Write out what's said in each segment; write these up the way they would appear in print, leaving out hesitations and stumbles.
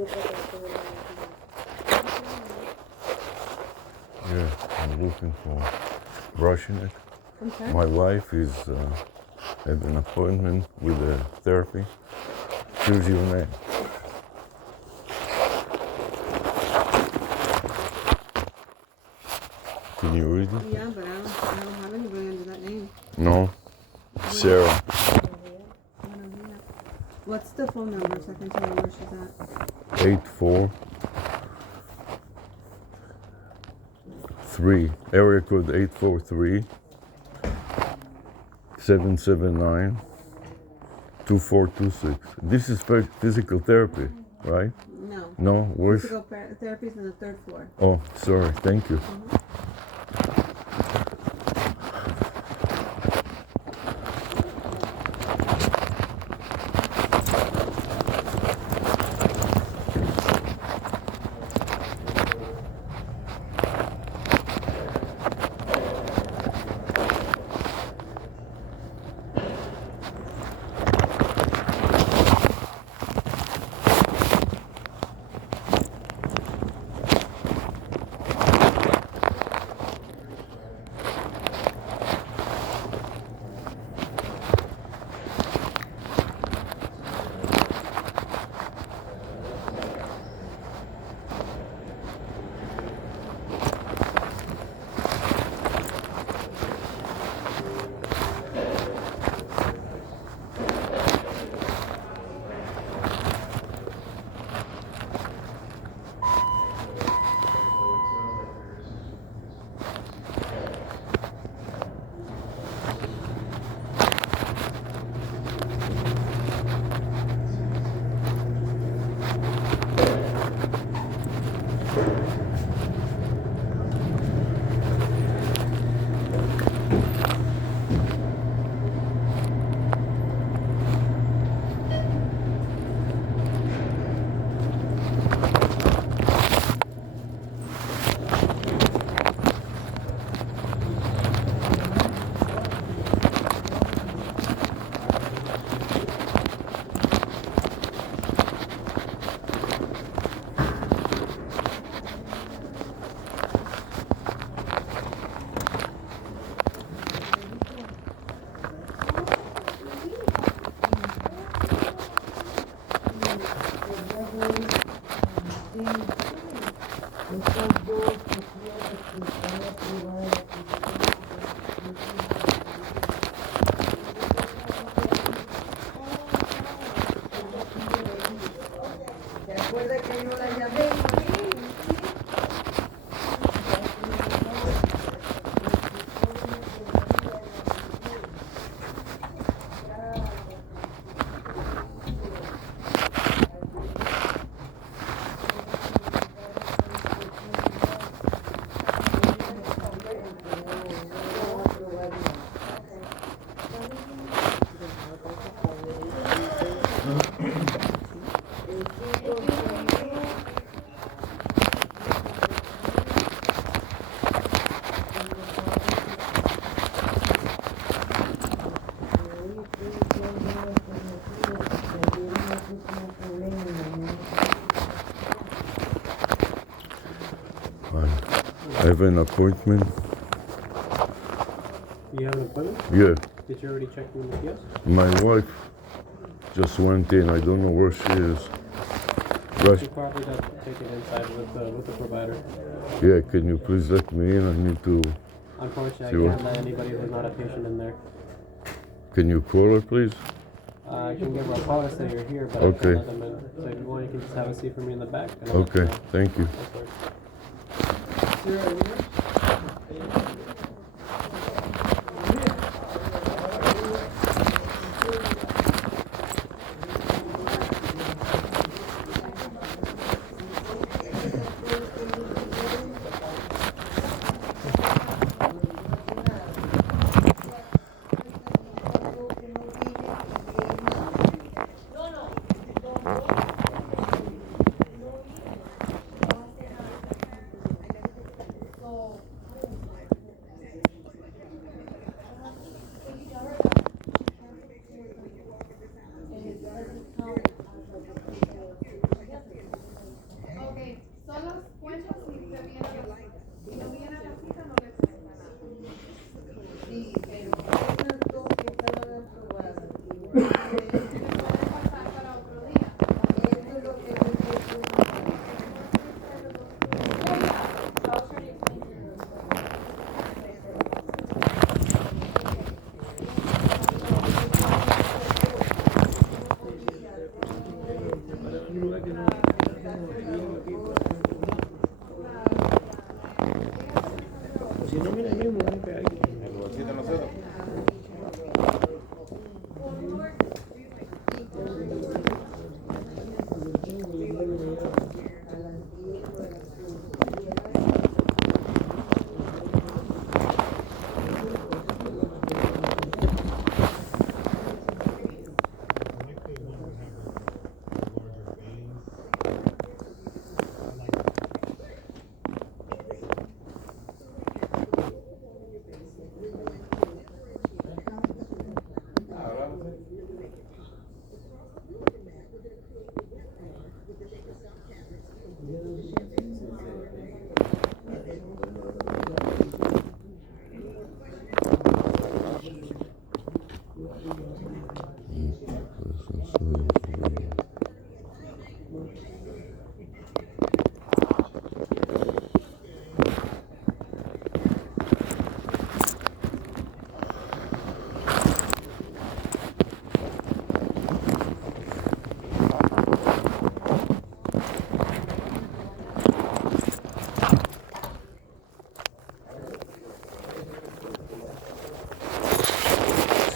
Yeah, I'm looking for brushing it. Okay. My wife is at an appointment with a therapy. Here's your name. Can you read it? Yeah, but I don't have anybody under that name. No. Sarah. What's the phone number so I can tell you where she's at? 843. Area code 843 779 2426. This is physical therapy, right? No. No? Where's? Physical therapy is on the 3rd floor. Oh, sorry. Thank you. I have an appointment. You have an appointment? Yeah. Did you already check in with the kiosk? My wife just went in. I don't know where she is. You probably got to take it inside with the provider. Yeah, can you please let me in? I need to... Unfortunately, I can't let anybody who's not a patient in there. Can you call her, please? I can give her a call to say you're here, but Okay. I can't let them in. So if you want, you can just have a seat for me in the back. And Okay, thank you.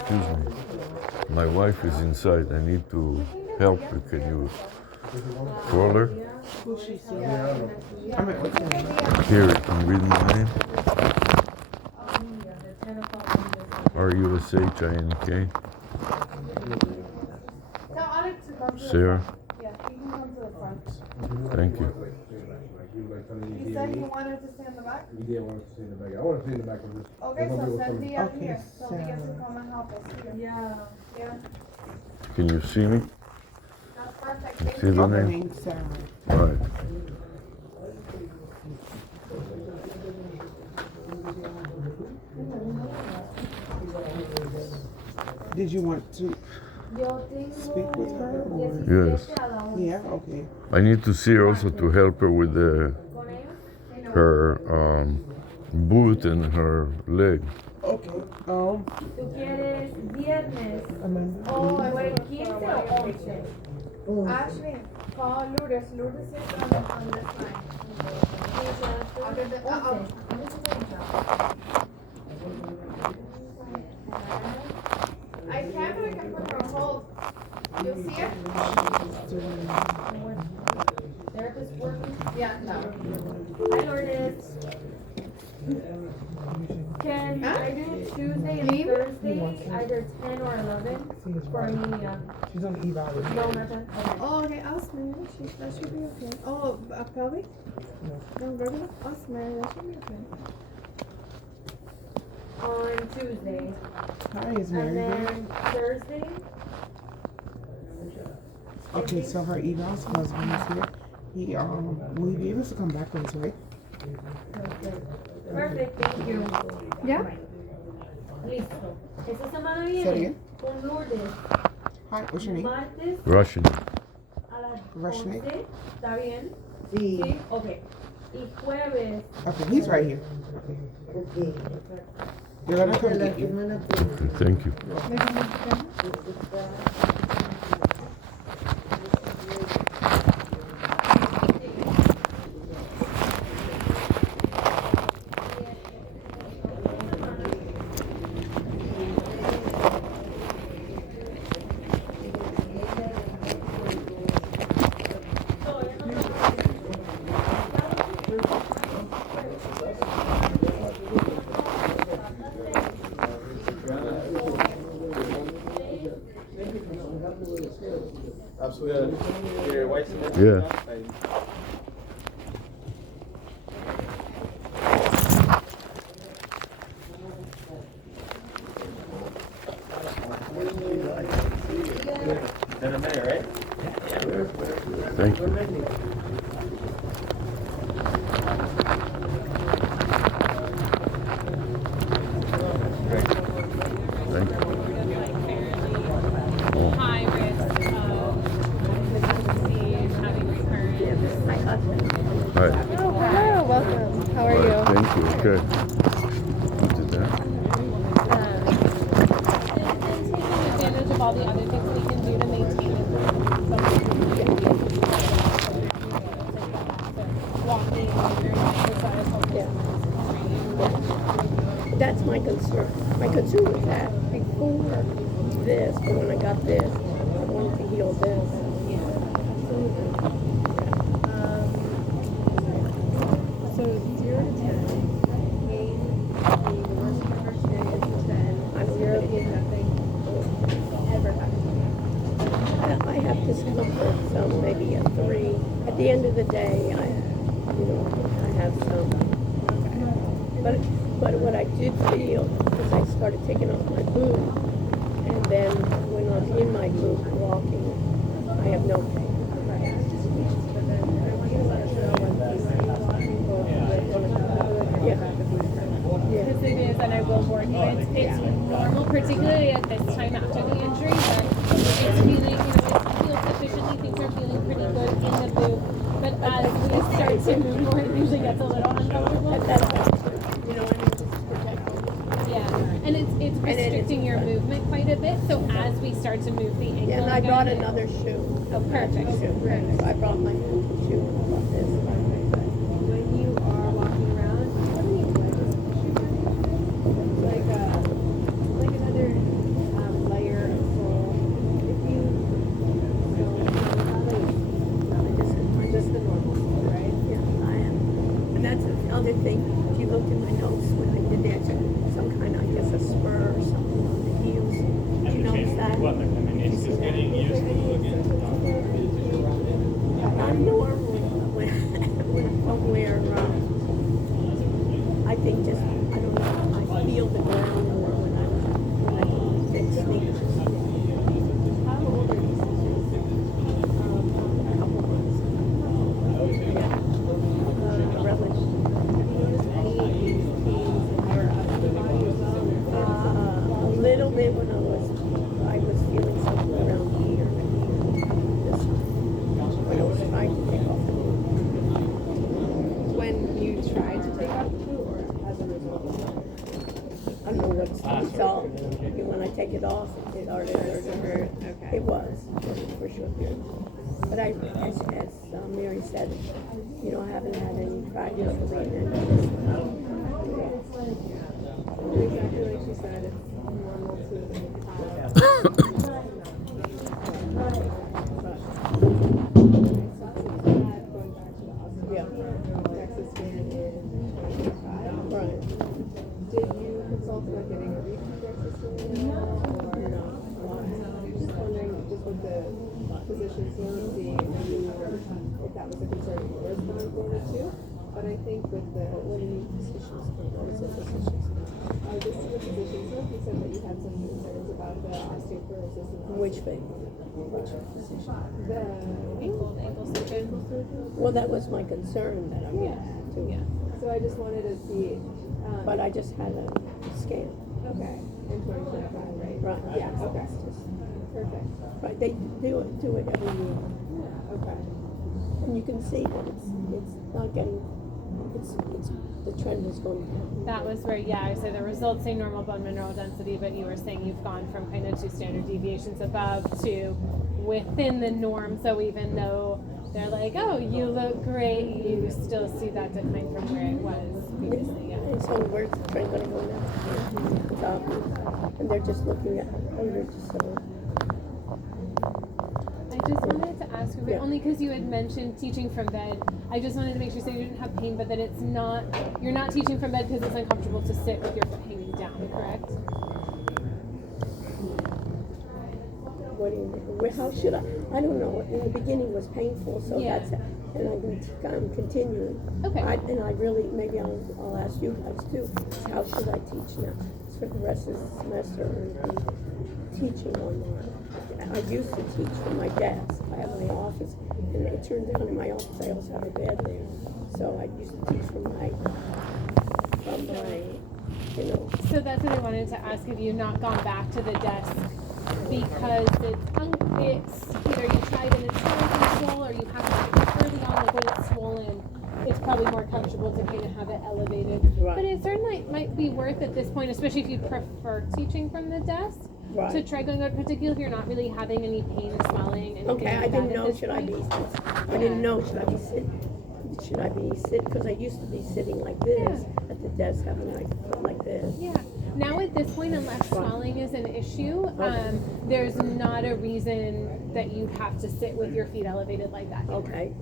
excuse me. My wife is inside. I need to help you. Can you call her? Who's she seeing? I mean, what's her name? Here, can you read my name? RUSHINK. Tell Alex to come to the Sarah. front. Yeah, he can come to the front. Thank you. He said he wanted to stay in the back? We did want to stay in the back. I want to stay in the back of this. Okay, so send me up Okay, here, so he gets to so- come and help us here. Yeah. Can you see me? That's perfect, thank See you. the Her name? name's Sarah. All right. Did you want to speak with her or? Yes. Yeah, okay. I need to see her also to help her with her boot and her leg. Okay. ¿Tú quieres viernes Amanda. Oh, por el I 15 o 11? Ashley, call Lourdes. Lourdes is on this line. Under the, I can, but I can put her on hold. You'll see it? Therapist working? Yeah, no. Hi, Lourdes. Can I do Tuesday and Thursday, either 10 or 11 for me? She's on eval. No, nothing. Okay. Oh, okay, ask Mary. That should be okay. Oh, pelvic? No, regular? Ask Mary. That should be okay. On Tuesday. Hi, is And Mary there? then Thursday, Okay, so her eval's husband is here. He will he be able to come back with us, right? perfect, thank you. Yeah? Listo. Esta semana Say it viene again. con Lourdes. Hi, what's your name? Martes Russian. a las Russian 11. ¿Está bien? Sí. Sí, ok. Y jueves, Okay, he's right here. Okay. You're gonna come get you. Okay, thank you. Yeah. Thank you. Thank you. High risk of disease, having recurrent. my husband. Hi. Oh, hello. Welcome. How are All you? right, thank you. Okay. What is that? And taking advantage of all the other things we can do to maintain it. Walking, exercise, That's my concern. My concern was that before this, but when I got this, I wanted to heal this. So 0 to 10. 8 being the worst you've ever experienced. 10. 0 being nothing ever happened. I have discomfort, so maybe a 3. At the end of the day, I have some. But what I did feel is I started taking off my boot, and then when I'm in my boot walking, I have no pain. Yeah. The thing is, and I will warn you, it's normal, particularly at this time after the injury, that it's feeling, it feels sufficiently, things are feeling pretty good in the boot, but as we start to move more, it usually gets a little uncomfortable. Yeah, and it's restricting your movement quite a bit, so as we start to move the ankle. Yeah, and I brought another shoe. Oh, perfect. I brought my shoe. I brought this. When you are walking around, what do you do? Like another it's all, when I take it off, it already hurts. Okay. It was, for sure. But as Mary said, I haven't had any practice with it. Exactly like she said, it's normal to Yeah. Texas scan in 2025. Right. Did you consult about getting a repeat Texas scan? No. Just wondering, just with the physician's note, seeing if that was a concern of yours going forward too. But I think with the, what do you mean physician's note? What was the physician's note? Just the physician's note, you said that you had some concerns about the osteoporosis. Which physician? The Ankle surgeon. Well, that was my concern that I'm Yeah. too. Yeah. So I just wanted to see. But I just had a scan. Okay. In 2025, right? Right. Yeah. Okay. Perfect. Right, they do it every year. Okay. And you can see that it's not getting, the trend is going down. That was where, so the results say normal bone mineral density, but you were saying you've gone from kind of 2 standard deviations above to within the norm. So even though they're like, oh, you look great, you still see that decline from where it was previously. Yeah. And so where's the trend going to go now? It's obvious. And they're just looking at, they're just I just wanted to ask you, Yeah. only because you had mentioned teaching from bed. I just wanted to make sure so you didn't have pain, but that it's not, you're not teaching from bed because it's uncomfortable to sit with your foot hanging down, correct? what do you mean? How should I don't know. In the beginning was painful, so Yeah. that's, and I'm continuing. Okay. And I really, maybe I'll ask you guys too, how should I teach now? For the rest of the semester and teaching online. I used to teach from my desk. I have my office, and it turns out in my office I also have a bed there. So I used to teach from my, So that's what I wanted to ask. Have you not gone back to the desk because it's either you tried and it's out of control, or you have to early on, like when it's swollen, it's probably more comfortable to kind of have it elevated. Right. But it certainly might be worth at this point, especially if you prefer teaching from the desk, Right. to try going out, particularly if you're not really having any pain, swelling, anything okay, I like didn't that at know, this should I point. should I be sitting, because I used to be sitting like this at the desk, having my foot like this. Yeah. Now at this point, unless swelling is an issue, there's not a reason that you'd have to sit with your feet elevated like that. Okay,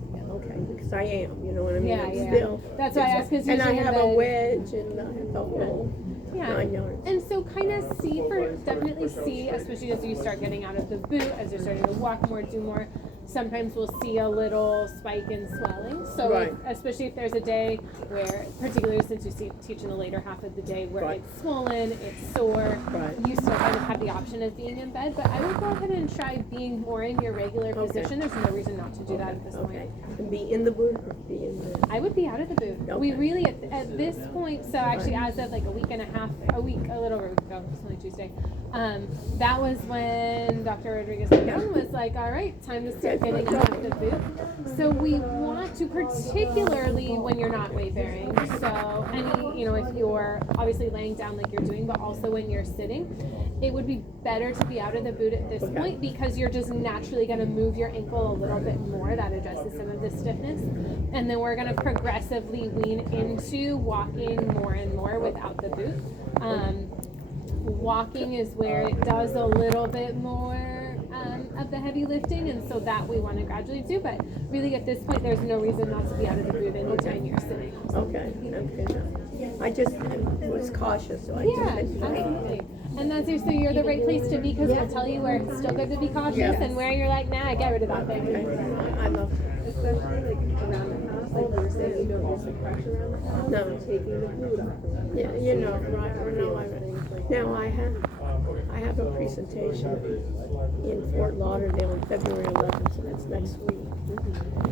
because I am, you know what I mean? Yeah, I'm yeah. still. That's why I asked, 'cause And I usually in have a bed- wedge and I have the whole 9 yards. And so kind of definitely see, especially as you start getting out of the boot, as you're starting to walk more, do more, sometimes we'll see a little spike in swelling. So Right. especially if there's a day where, particularly since you teach in the later half of the day where Right. it's swollen, it's sore, Right. you still kind of have the option of being in bed. But I would go ahead and try being more in your regular Okay. position. There's no reason not to do that at this Okay, point. and be in the boot or be in the, I would be out of the booth. We Okay. really, at this point, so actually as of like a week and a half, a little over a week ago, it's only Tuesday, that was when Dr. Rodriguez was like, all right, time to start getting out of the booth. So we want to, particularly when you're not weight bearing, so if you're obviously laying down like you're doing, but also when you're sitting, it would be better to be out of the boot at this point because you're just naturally going to move your ankle a little bit more. That addresses some of the stiffness. And then we're going to progressively lean into walking more and more without the boot. Walking is where it does a little bit more of the heavy lifting, and so that we want to gradually do. But really, at this point, there's no reason not to be out of the boot anytime you're sitting. okay. I just was cautious, so I Yeah, just. absolutely. And that's so you're the right place to be because we'll tell you where it's still good to be cautious and where you're like, nah, get rid of that thing. I love. Especially like around the house, like you were saying, you don't use the pressure around the house. No. Taking the boot off. Yeah, right, or no, now I have a presentation in Fort Lauderdale on February 11th, so that's next week.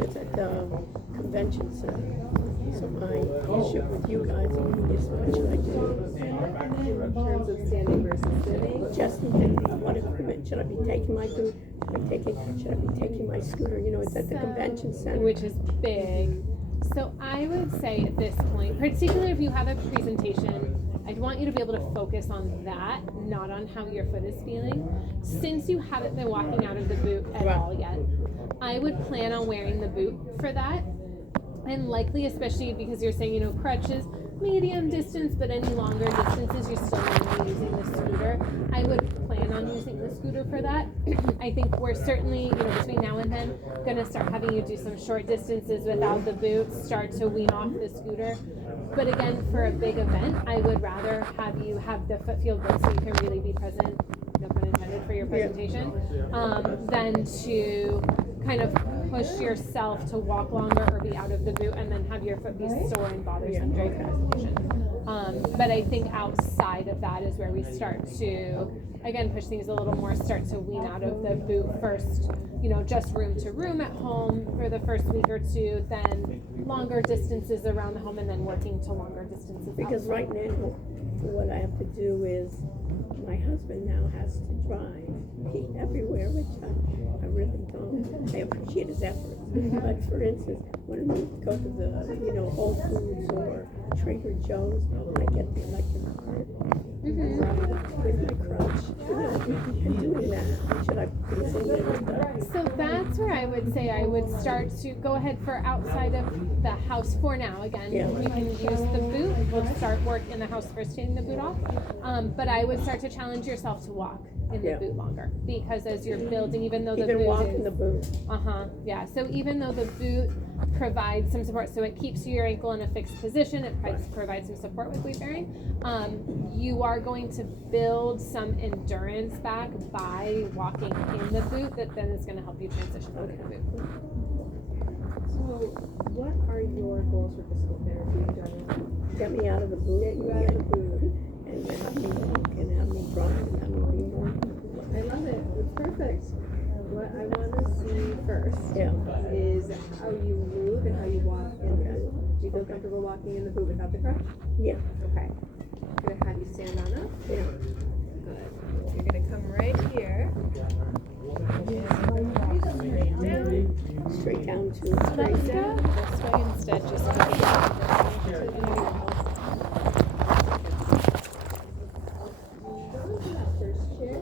It's at the convention center. So my issue with you guys is what should I do? In terms of standing versus sitting. Just what equipment should I be taking my boot? Should I be taking my scooter? It's at the convention center. Which is big. So I would say at this point, particularly if you have a presentation I'd want you to be able to focus on that, not on how your foot is feeling. Since you haven't been walking out of the boot at all yet, I would plan on wearing the boot for that. And likely, especially because you're saying, crutches, medium distance, but any longer distances, you're still going to be using the scooter. I would plan on using the scooter for that. I think we're certainly, between now and then, going to start having you do some short distances without the boot, start to wean off the scooter. But again, for a big event, I would rather have you have the foot field book so you can really be present, no pun intended, for your presentation, than to kind of push yourself to walk longer or be out of the boot and then have your foot be sore and bothersome during the presentation. But I think outside of that is where we start to, again, push things a little more, start to wean out of the boot first, just room to room at home for the first week or two, then longer distances around the home, and then working to longer distances. Because outside. right now, what I have to do is, my husband now has to drive Pete everywhere, which I really don't. I appreciate his efforts. But for instance, when we go to the, Whole Foods or Trader Joe's, I get the electric cart with my crutch, and doing that. Should I continue with that? So that's where I would say I would start to go ahead for outside of the house for now. Again, we can use the boot. We'll start work in the house first, taking the boot off. But I would start to challenge yourself to walk in the boot longer, because as you're building, even though the boot walk is, in the boot. Yeah. So even though the boot provides some support, so it keeps your ankle in a fixed position, it provides some support with weight bearing. You are going to build some endurance back by walking in the boot, that then is going to help you transition out of the boot. So, what are your goals for physical therapy in general? Get me out of the boot. Get you out of the boot. And have me walk and have me drive and have me be more. I love it. It's perfect. What I want to see first is how you move and how you walk in the boot. Do you feel comfortable walking in the boot without the crutch? Yeah. Okay. I'm going to have you stand on up. Yeah. Good. You're going to come right here. Straight down. Straight down to Let's straight go down. this way instead, just First chair.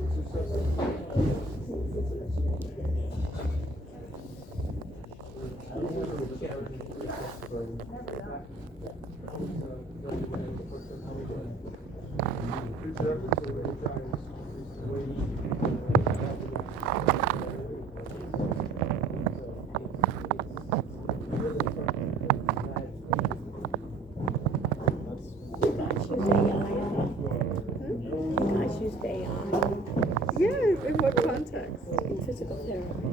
Yeah, in what context? In physical therapy.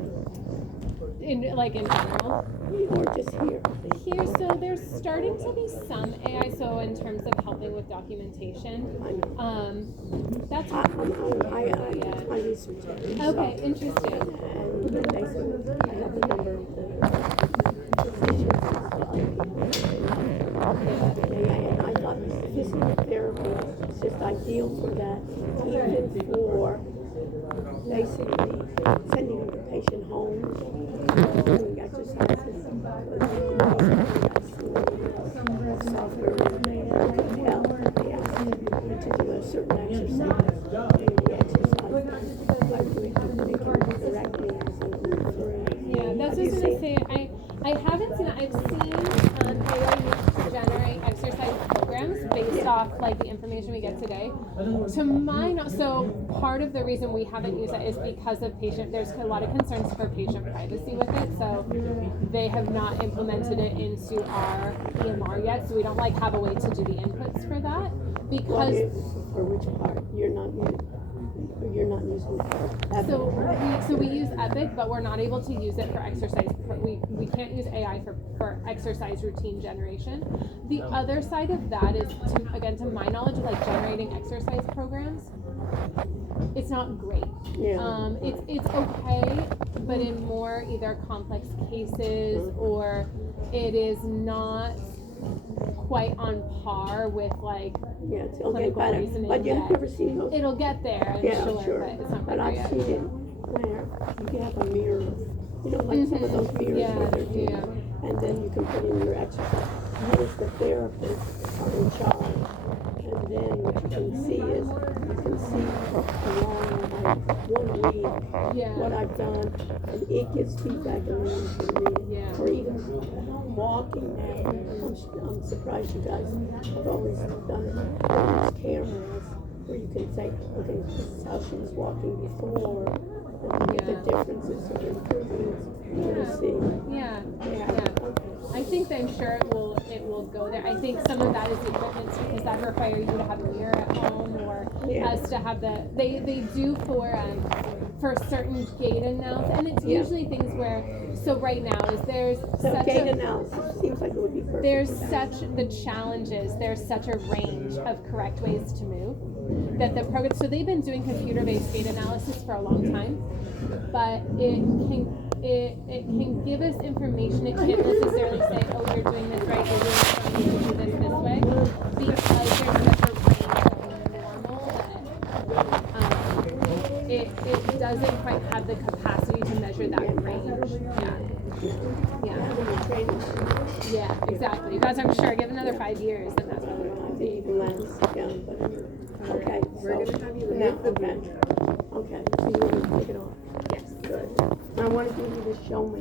in general. Or just here. Here, so there's starting to be some AI. So in terms of helping with documentation, that's I research it. okay. Interesting. And basically, I have a number of the physicians. And I thought physical therapy is just ideal for that, even for basically sending the patient home, doing exercises, software can help. They ask you to do a certain exercise, and the exercise, like we can make it directly as an Yeah, that's what I was gonna say. I haven't seen it. I've seen AI used to generate exercise programs based off like the information we get today. To my so part of the reason we haven't used it is because of there's a lot of concerns for patient privacy with it. So they have not implemented it into our EMR yet. So we don't have a way to do the inputs for that because. For which part? You're not using Epic. So we use Epic, but we're not able to use it for exercise. We can't use AI for exercise routine generation. The other side of that is, to my knowledge, generating exercise programs. It's not great. Yeah. It's okay, but in more either complex cases or it is not quite on par with it'll get clinical better. reasoning. But you've never seen those. It'll get there, I'm sure, but it's not But quite there I've yet. seen it where you have a mirror, some of those mirrors where they're doing, and then you can put in your exercise. Because the therapists are in charge, and then what you can see is, you can see along like one week what I've done, and it gives feedback and then you can read it. Yeah. Or even walking now, I'm surprised you guys have always done it. There's cameras where you can say, okay, this is how she was walking before, and the differences or improvements you see. Yeah. Yeah. I think that I'm sure it will go there. I think some of that is the equipment because that require you to have a mirror at home or us to have they do for certain gait analysis, and it's usually things where right now is there's such gait analysis seems like it would be perfect. There's such the challenges. There's such a range of correct ways to move that the program. So they've been doing computer-based gait analysis for a long time, but it can give us information. It can't necessarily say, oh, you're doing this right, you're doing this wrong, you do this way, because there's such a range of normal that it doesn't quite have the capacity to measure that range. Yeah, exactly. That's, I'm sure, give another 5 years, and that's what we'll be. Okay, We're gonna have you now, remove the okay. Okay, so you want to take it off? Yes. Good. I want to give you the show me.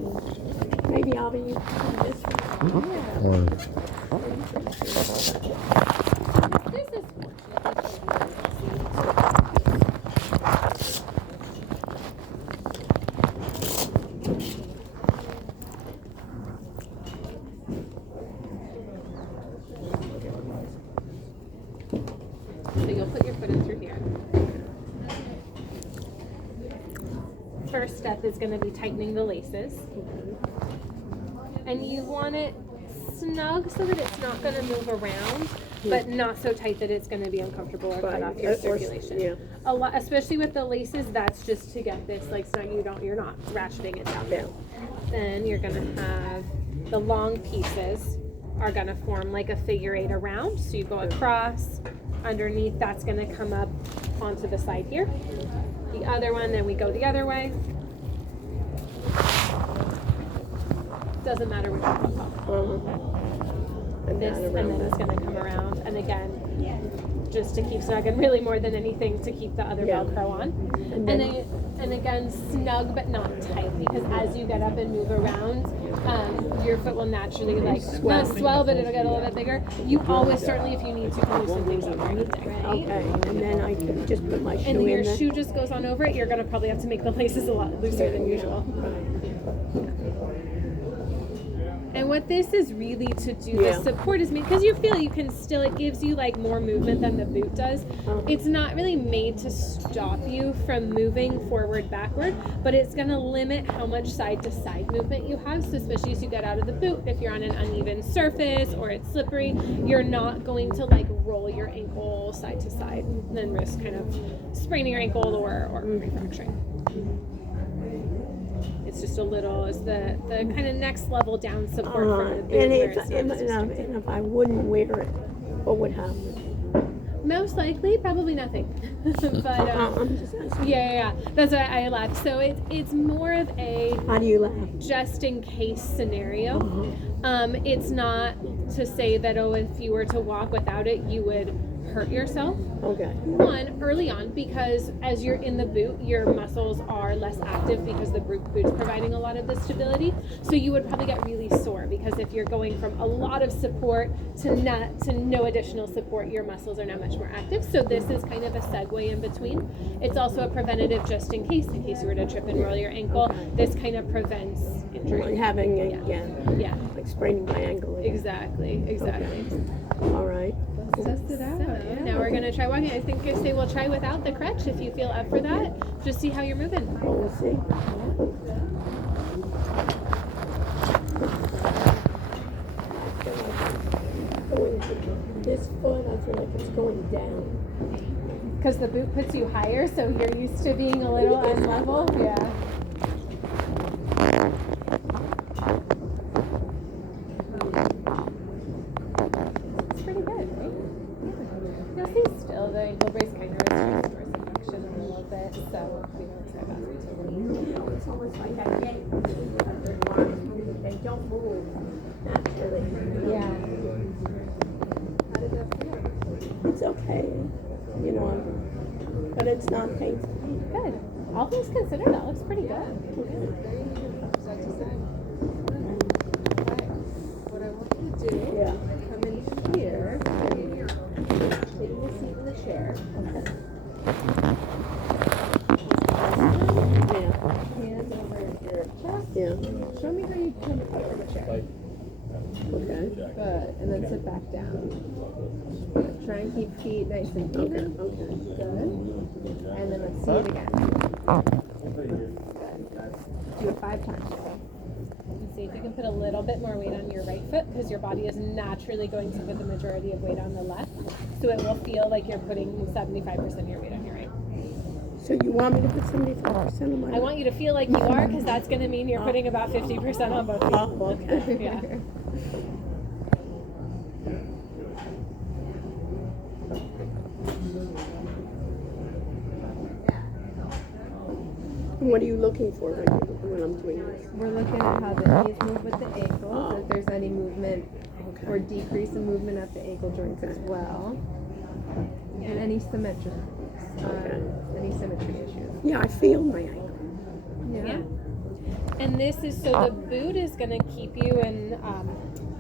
Maybe I'll be using this one. This is so you'll put your foot in through here. First step is going to be tightening the laces. And you want it snug so that it's not going to move around, but not so tight that it's going to be uncomfortable or cut off your circulation. A lot, especially with the laces, that's just to get this like snug. You're not ratcheting it down. Then you're going to have the long pieces are going to form like a figure 8 around. So you go across, underneath, that's going to come up onto the side here. The other one, then we go the other way. Doesn't matter which one you pop. And then it's going to come around, and again, just to keep snug, and really more than anything to keep the other Velcro on. And again, snug but not tight, because as you get up and move around, your foot will naturally not swell, but it'll get a little bit bigger. You always, certainly if you need to, can loosen things up during the day, right? Okay, and then I can just put my shoe and in your there. shoe just goes on over it. You're going to probably have to make the laces a lot looser than usual. And what this is really to do, the support is made, because you feel you can still, it gives you like more movement than the boot does. It's not really made to stop you from moving forward, backward, but it's going to limit how much side to side movement you have. So especially as you get out of the boot, if you're on an uneven surface or it's slippery, you're not going to like roll your ankle side to side and then risk kind of spraining your ankle or refracturing. It's just a little, is the kind of next level down support from the boot. And if I wouldn't wear it, what would happen? Most likely, probably nothing. But I'm just asking. yeah. That's why I laughed. So it's more of a How do you laugh? just in case scenario. It's not to say that if you were to walk without it, you would hurt yourself. Okay. One, early on, because as you're in the boot, your muscles are less active because the boot's providing a lot of the stability. So you would probably get really sore, because if you're going from a lot of support to no additional support, your muscles are now much more active. So this is kind of a segue in between. It's also a preventative just in case you were to trip and roll your ankle. This kind of prevents injury. Having like spraining my ankle. Exactly. Okay. All right. Test it out. So, now we're gonna try walking. I think I say we'll try without the crutch if you feel up for that. Just see how you're moving. We'll see. This foot, I feel like it's going down. Because the boot puts you higher, so you're used to being a little unlevel. Yeah. It's pretty good, right? Yeah. Now stay still. The ankle brace kind of restores the function a little bit, so we don't step out until It's almost like I gate. They don't move naturally. Yeah. How did that feel? It's okay, you know, but it's not painful. Good. All things considered, that looks pretty good. What I want you to do, Yeah. come in here, take a seat in the chair. Okay. Hand over your chest. Yeah. Show me how you come up from the chair. Okay. Good. And then sit back down. Good. Try and keep feet nice and even. Okay. Good. And then let's see it again. Good. Do it 5 times. And see if you can put a little bit more weight on your right foot because your body is naturally going to put the majority of weight on the left. So it will feel like you're putting 75% of your weight on your right. So you want me to put 75% of my? I want you to feel like you are because that's going to mean you're putting about 50% on both feet. Oh, okay. Yeah. What are you looking for when I'm doing this? We're looking at how the knees move with the ankles, if there's any movement or decrease in movement at the ankle joints as well. And any symmetry issues. Yeah, I feel my ankle. Yeah. And this is so the boot is going to keep you in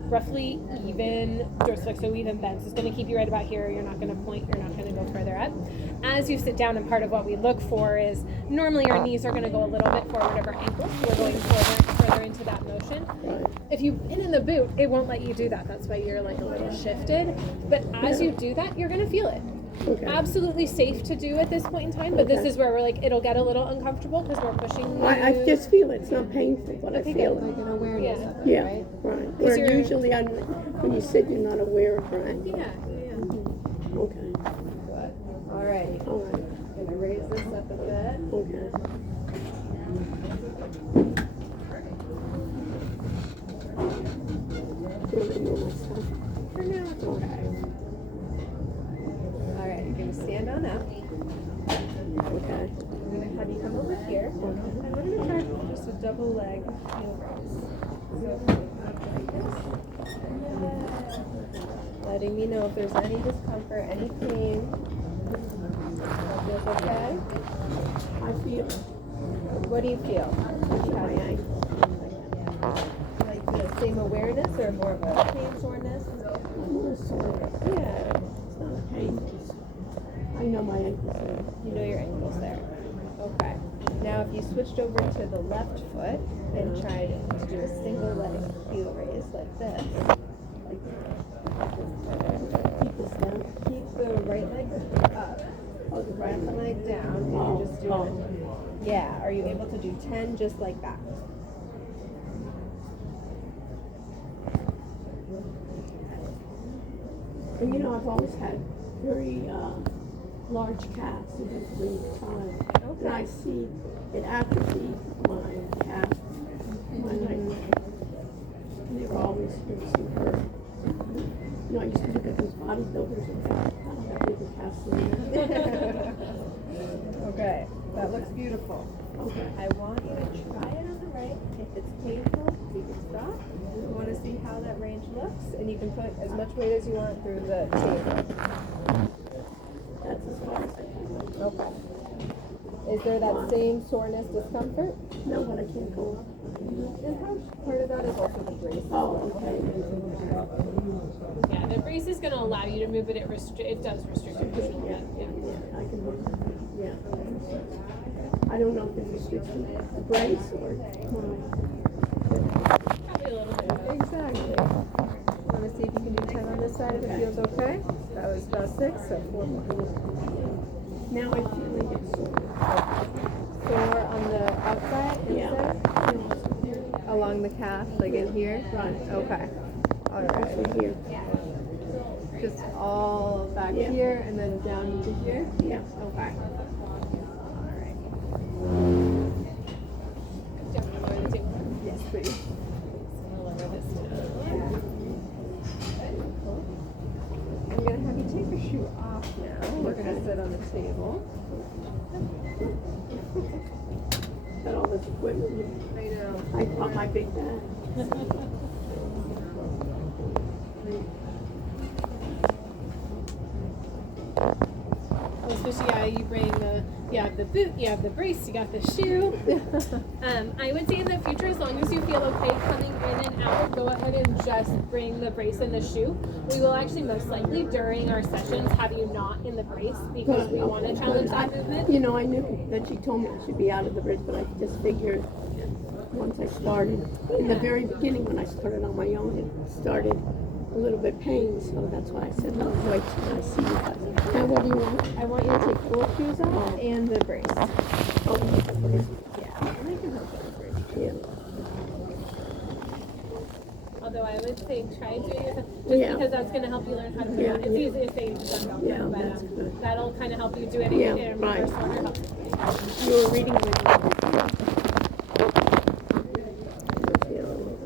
roughly even dorsiflex, so even bend. So it's going to keep you right about here. You're not going to point. You're not going to go further up. As you sit down, and part of what we look for is normally our knees are going to go a little bit forward of our ankles. So we're going further into that motion. If you pin in the boot, it won't let you do that. That's why you're like a little shifted. But as you do that, you're going to feel it. Okay. Absolutely safe to do at this point in time, but this is where we're like, it'll get a little uncomfortable because we're pushing the I just feel it. It's not painful, but Okay, I feel good. it. Like an awareness Yeah. of it, Yeah, right? right. Where you're- usually when you sit, you're not aware of right. Yeah. Okay. Good. All right. All right. Gonna raise this up a bit. Okay. Do I move my stuff? For now, it's okay. All right, you're gonna stand on up. Okay. I'm gonna have you come over here. And we're gonna try just a double leg heel raise. So, up like this. Letting me know if there's any discomfort, any pain. That feels okay? I feel What do you feel? my ankle. Like the same awareness or more of a pain soreness? More sore. Yeah. It's not a pain. I know my ankle's there. You know your ankle's there. Okay. Now if you switched over to the left foot and tried to do a single leg heel raise like this. Keep this down. Keep the right leg up. Oh, the right Right leg. leg down. And you're just doing it. Yeah. Are you able to do 10 just like that? And you know, I've always had very large calves since I was a child. And I see it atrophied my calf, my leg. And they were always super hurt. You know, I used to look at those bodybuilders and think, I don't have bigger calves than that. Okay. That looks beautiful. Okay. I want you to try it on the right. If it's painful, we can stop. You want to see how that range looks, and you can put as much weight as you want through the table. That's as far as I can go. Okay. Is there that same soreness, discomfort? No, but I can't go up. And how part of that is also the brace. Oh, okay. Yeah, the brace is going to allow you to move, but it does restrict your motion a bit. Yeah. Yeah, I can move. Yeah. I don't know if it restricts the brace or Probably a little bit. Exactly. Want to see if you can do 10 on this side if it feels okay? That was about 6, so 4 more. now I feel like it's sore. 4 on the outside, Yeah. inside? Along the calf, like in here? Right. Okay. All right. Also here. Just all back Yeah. here and then down into here? Yeah. Okay. Yes, please. I'm going to have you take your shoe off now. We're going to sit on the table. Got all this equipment. I know. I brought my big bag. shoes, yeah, you bring you have the boot, you have the brace, you got the shoe. I would say in the future, as long as you feel okay coming in and out, go ahead and just bring the brace and the shoe. We will actually most likely during our sessions have you not in the brace because we want to challenge that movement. You know, I knew that she told me I should be out of the bridge, but I just figured once I started, in the very beginning when I started on my own, it started a little bit pain, so that's why I said, no, wait till I see you guys. Now, what do you want? I want you to take both shoes off and the brace. Oh, the brace. Yeah, and I can help with the brace. Yeah. Although I would say try doing it just Yeah. because that's going to help you learn how to do Yeah. it. It's easy to say than done, Yeah, but that's good. that'll kind of help you do it Yeah, in a right. reverse order. Helps. You were reading with me.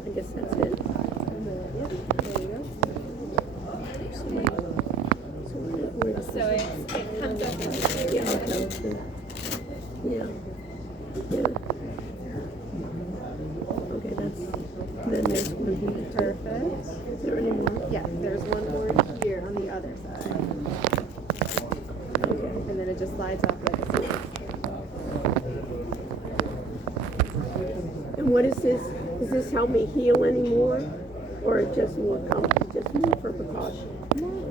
I guess that's it. So it comes up as Yeah, that's it. Yeah. Yeah. Okay, that's, then there's one here. Perfect. Is there any more? Yeah, there's one more here on the other side. Okay. And then it just slides off like a snake. And what is this? Does this help me heal anymore? Or just more comfort, just more for precaution?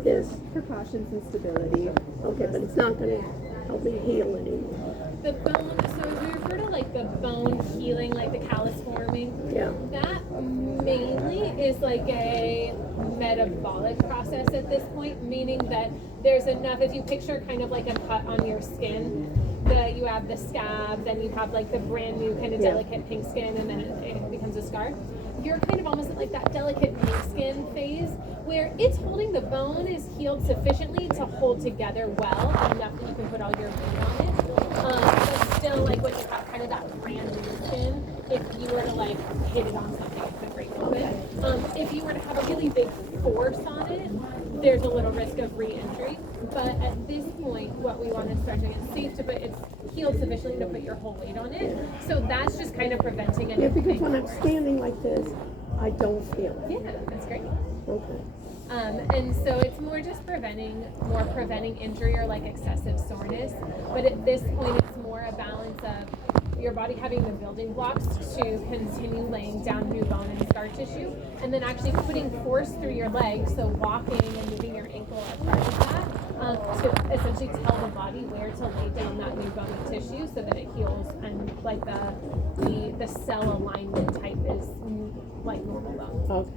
This. Precautions and stability. Okay, but it's not gonna help me heal anymore. the bone. So we refer to like the bone healing, like the callus forming. Yeah. That mainly is like a metabolic process at this point, meaning that there's enough, if you picture kind of like a cut on your skin, that you have the scab, then you have like the brand new kind of delicate pink skin, and then it becomes a scar. You're kind of almost at like that delicate pink skin phase where it's holding, the bone is healed sufficiently to hold together well enough that you can put all your weight on it. But still, like when you have kind of that brand new skin, if you were to like hit it on something, it could break open. If you were to have a really big force on it, there's a little risk of re-injury. But at this point, what we want to start doing is safe to, but it's healed sufficiently to put your whole weight on it. So that's just kind of preventing Yeah, anything. because when I'm standing like this, I don't feel it. Yeah, that's great. Okay. And so it's more just preventing injury or like excessive soreness. But at this point, it's more a balance of your body having the building blocks to continue laying down new bone and scar tissue, and then actually putting force through your legs, so walking and moving your ankle as part of that, to essentially tell the body where to lay down that new bone and tissue so that it heals, and like the cell alignment type is like normal bone. Okay.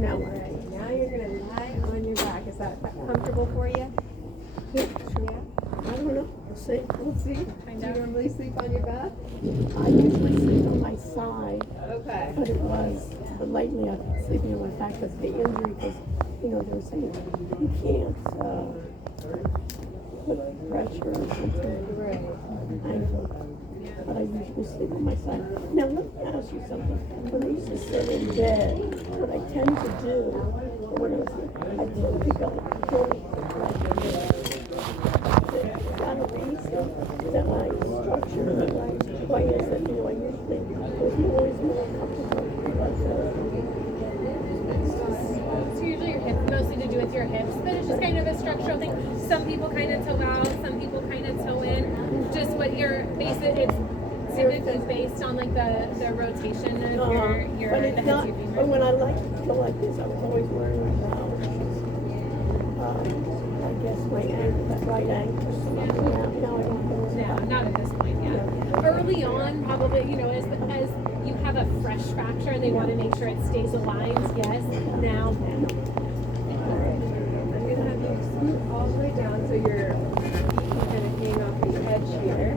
Now what? Alright, now you're gonna lie on your back. Is that comfortable for you? Yeah. Yeah? I don't know. We'll see. We'll see. Do you normally sleep on your back? I usually sleep on my side, Okay. but lately I've been sleeping on my back because of the injury, because, you know, they were saying you can't put pressure or something. Right. Ankle. But I usually sleep on my side. Now let me ask you something. When I used to sit in bed, what I tend to do, or when I was I tend to go fully is that a reason that my structure of my way is that, you know, I usually was always more comfortable It's usually your hips, mostly to do with your hips, but it's just kind of a structural thing. Some people kind of toe out, some people kind of toe in. Just what your basic, it's typically based on like the rotation of your but the it's heads not, you femur. but when I like to go like this, I was always wearing I guess my ankle, that right ankle or something. Now I don't know. No, not at this point yet. Early on, probably, you know, as you have a fresh fracture and they want to make sure it stays aligned, yes. Now, I'm gonna have you scoot all the way down so your feet can kind of hang off the edge here.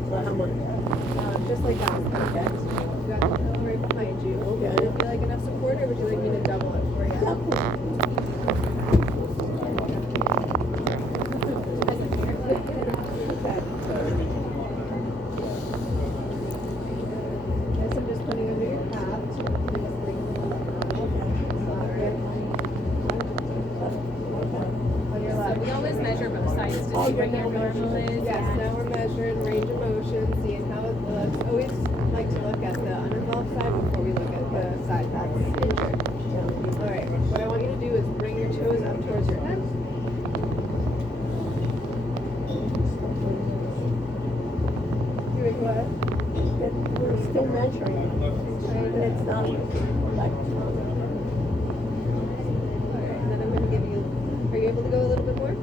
Just like that. Perfect. You got the pillow right behind you. Okay. Would it feel like enough support, or would you like me to double it for you? Yes, I'm just putting under your calf. On your so left. we always measure both sides to see what your normal is. Yes, now we're measuring range of motion, seeing how it looks. Always like to look at the uninvolved side before we look at the side that's injured. Alright, what I want you to do is bring your toes up towards your hips. still measuring it. And it's not like, And then I'm gonna give you, are you able to go a little bit more?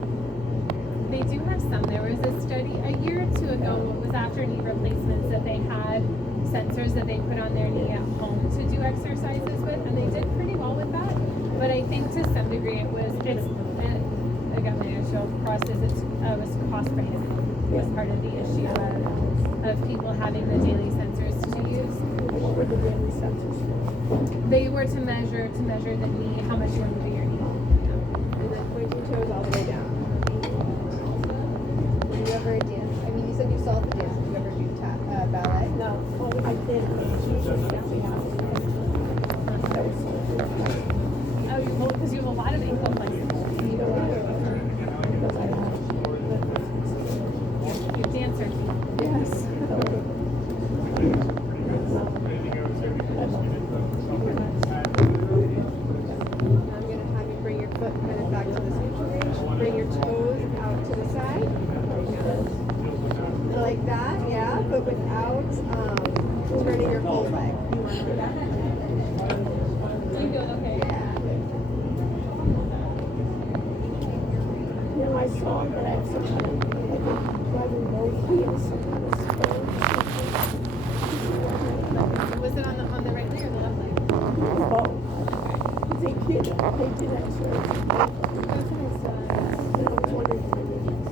They do have some. There was a study a year or two ago, it was after knee replacements, that they had sensors that they put on their knee at home to do exercises with, and they did pretty well with that. But I think to some degree it's, and I got my issue across is it was cost prohibitive was part of the issue of people having the daily sensors to use. what were the daily sensors for? They were to measure the knee, how much you were moving your knee. And then point your toes all the way down. Do you ever dance? I mean, you said you saw the dance. Do you ever do ballet? No, well, I did, usually that we have. That was so good. Oh, because you have a lot of ankle flexibility. You know what? Because I have. Your dancer feet. Yes. I'm gonna have you bring your foot kind of back to this neutral range. Bring your toes out to the side. Like that, yeah, but without turning your whole leg. You want to do that? You feel okay? You know, I saw that I have some kind of, like, driving boat wheels, some kind of spur. Was it on the right leg or the left leg? Oh, they did X-ray. That's what I saw. And I was wondering if they did this.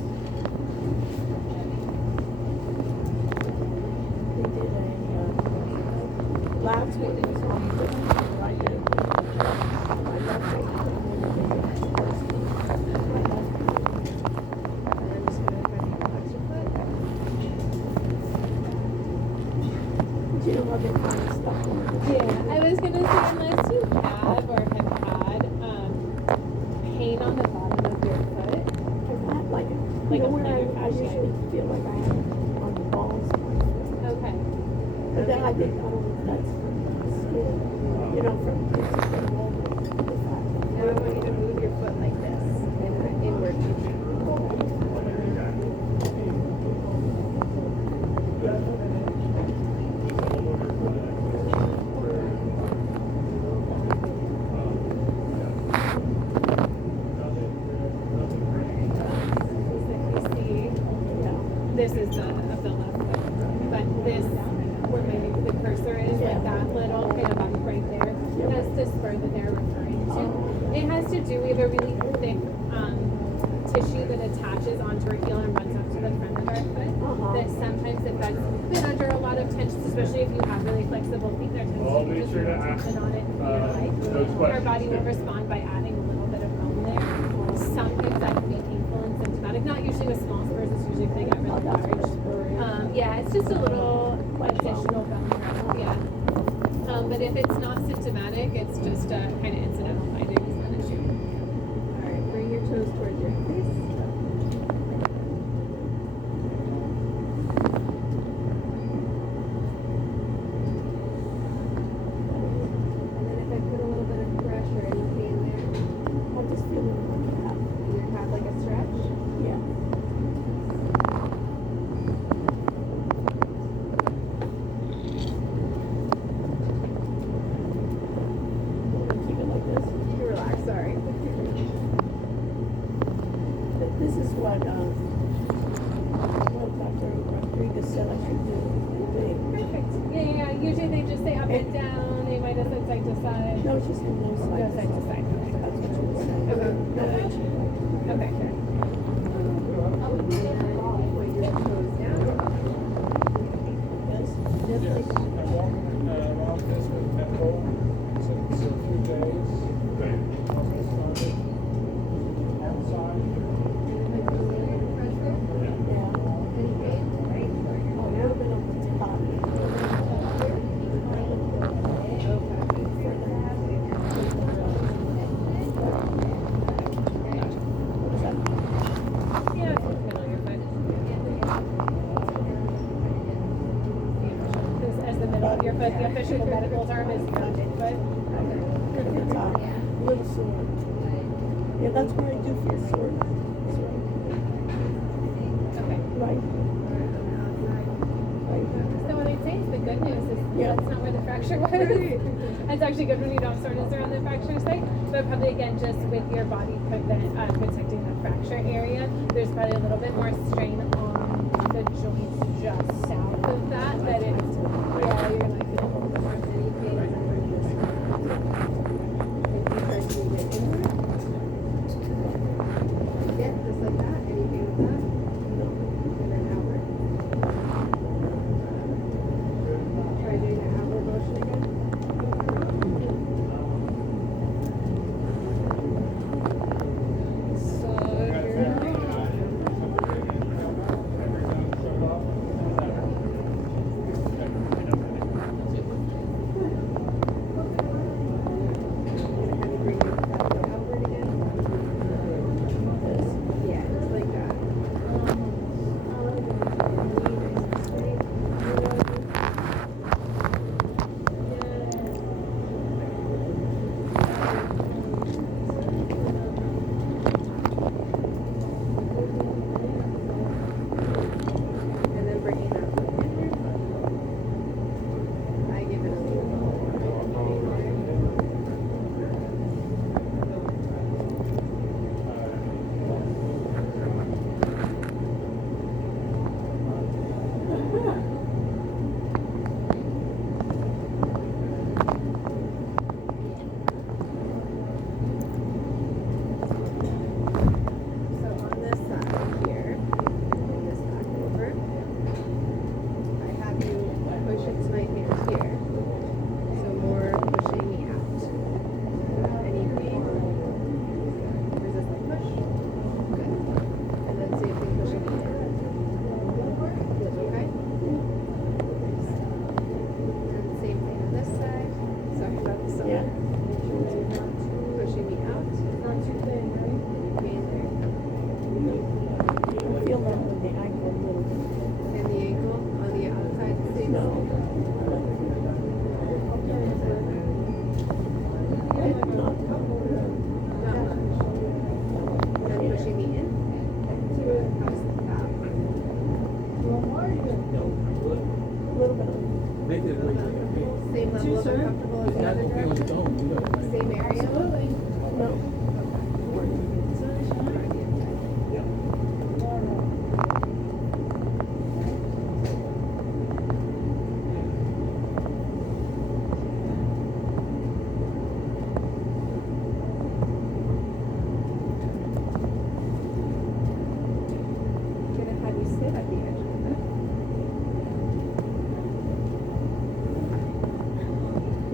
They did a, last one was on the right hand. My left hand. My left hand. And I'm just gonna kind of relax your foot. Do you know how they find stuff in the Yeah, I was gonna say unless you have or have had pain on the bottom of your foot. I've had like Like you know a where plantar I fascia. usually feel like I have on the balls of my foot. Okay. But then I think, I don't know if that's skin, you know, from it's just been all the fat. Now I want you to move your foot like this in an inward motion. You see, this is of the left foot, but this, where the cursor is, like that little kind of bump right there, that's the spur that they're referring to. It has to do with a really thick tissue that attaches onto our heel and runs up to the front of our foot. That sometimes if that's been under a lot of tension, especially if you have really flexible feet, there tends to be just more tension on it for your life. Our body will respond by adding a little bit of bone there. Sometimes that can be painful and symptomatic. Not usually with small spurs, it's usually if they get really large. Yeah, it's just a little additional bone growth, yeah. But if it's not symptomatic, it's just kind of incidental findings, not an issue. Alright, bring your toes towards your face. And then if I put a little bit of pressure in the pain there, I'm just feeling like that. you have like a stretch. Yeah. Keep it like this. You relax, sorry. This is what Dr. Rodriguez said I should do. Perfect. Yeah. Usually they just say up and down. They might have said side to side. No, she said no Go side. side to side. Okay. That's what she was saying. Okay. No action. Okay. And point your toes down. Yes. Yes, I walked around this with Tempo since a few days. Also started outside. Yeah. A little bit on the top. What is that? Yeah, it's okay on your foot. As the middle of your foot, the official medical term is your midfoot. It's a little sore. Yeah, that's where I do feel sore. Okay. Right. Right. So what I'd say is the good news is Yeah. That's not where the fracture was. It's actually good when you don't have soreness around the fracture site, but probably again just with your body protecting the fracture area, there's probably a little bit more strain on the joints just south of that. That it's yeah, you're gonna feel a little bit more of any pain. If you try to move it inward, yeah, just like that. Any pain with that? And then outward. Try doing the outward motion again. Have you bring it outward again? Yeah, just like that. And then bringing that foot inward. I give it a little So on this side here, bring this back over. I have you push into my hands here. So more pushing me out. Any pain? Resist the push. Good. And then same thing pushing me in. Feels okay? And same thing on this side. Sorry about the side. Yeah. Pushing me out. Not too thin, right? Any pain there? I feel that with the ankle a little bit. And the ankle on the outside, same. No. Not. Not much. And pushing me in. How's that? A little bit. Same level of uncomfortable as the other direction? Same area? No. Gonna have you sit at the edge of the bed.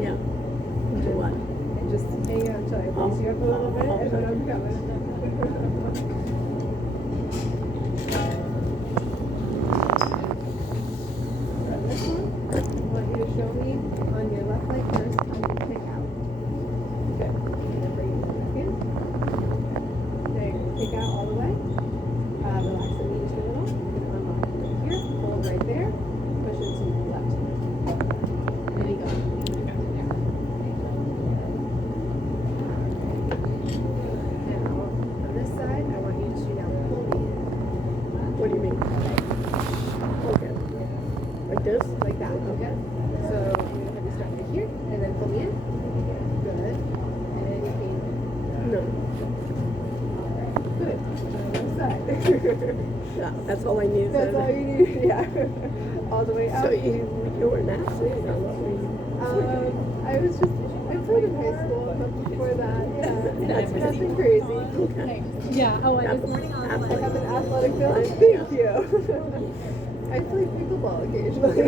Yeah. Do what? And just hang out until I raise you up a little bit, and then I'm coming. For this one, I want you to show me on your left leg first how you kick out. Good. And then bring it back in. There, kick out all the way. Relax the knees a little. And unlock right here. Hold right there. Push into the left. And then you go. Now, on this side, I want you to now pull me in. What do you mean? Okay. Like this? Like that, okay? So I'm gonna have you start right here, and then pull me in. Good. And any pain? No. Good. On the side. Yeah, that's all I need. That's all you need, yeah. All the way out. So you were an athlete? Or what were you? I was just, I played in high school, but before that, yeah, it's nothing crazy. Okay. Yeah. Oh, I Ath- was I athletic. have an athletic build. Thank you. I play pickleball occasionally.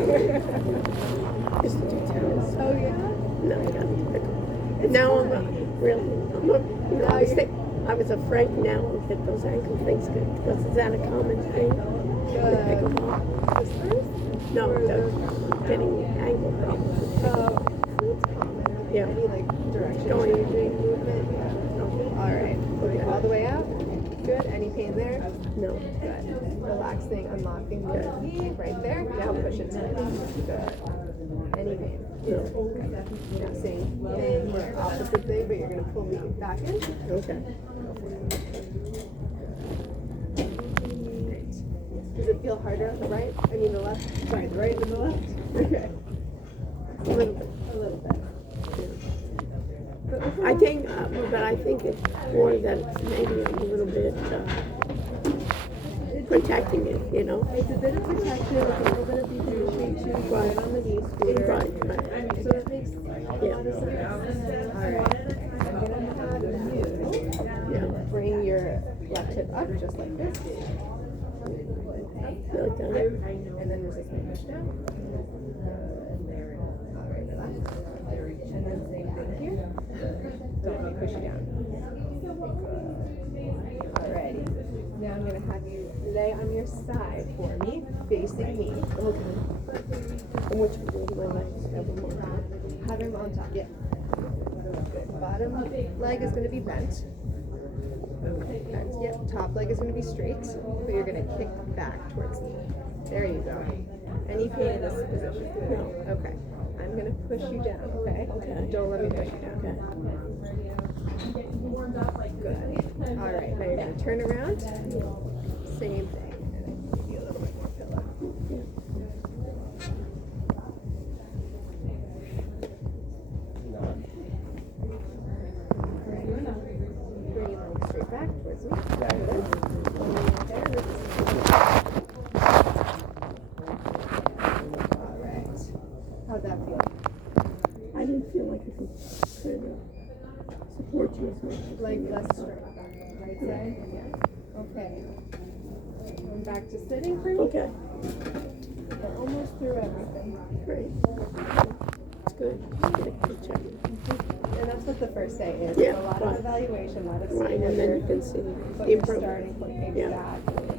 Used to do tennis. Oh yeah? No, I got into pickle. Now I'm really, I'm not, you know, I was a Frank now and get those ankle things good. Because is that a common thing? The pickleball? Sisters? No, Or getting ankle problems. it's common. Yeah. Any like direction Going- changing movement? Yeah. All right. Okay. All the way out. Good. Any pain there? No. Good. Relaxing, unlocking the knee right there. Now push it to the left. Good. Any pain? No. Good. Now same thing, or opposite thing, but you're gonna pull me back in. Okay. Does it feel harder on the right? I mean the left? Sorry, the right and the left? Okay. A little bit. A little bit. But I think, but I think it's more that it's maybe a little bit protecting it, you know? it's a bit of protection, it's a little bit of depreciate too, right on the knee scooter. Right. So that makes a lot of sense. Alright. I'm gonna have you bring your left hip up just like this. Like that. And then resist my push down. Alright, relax. And then same thing here. Don't let me push you down. Alrighty. Now I'm gonna have you lay on your side for me, facing me. Okay. And which one of my legs have them on top? Have him on top. Yeah. Good. Bottom leg is gonna be bent. Bent. Yep. Top leg is gonna be straight, but you're gonna kick back towards me. There you go. Any pain in this position? No. Okay. I'm gonna push you down. Okay. Okay. Don't let me push you down. Okay. Good. All right. Now you're gonna turn around. Same thing. And give you a little bit more pillow. Bring your leg straight back towards me. All right. How'd that feel? I didn't feel like I could kind of support you as much. Like less straight. Right side? Yeah. Okay. Going back to sitting for me. Okay. We're almost through everything. Great. It's good. Good check. And that's what the first day is. Yeah, A lot right. of evaluation, a lot of Right, and then you can see what the you're improvement. starting point. Yeah. Exactly.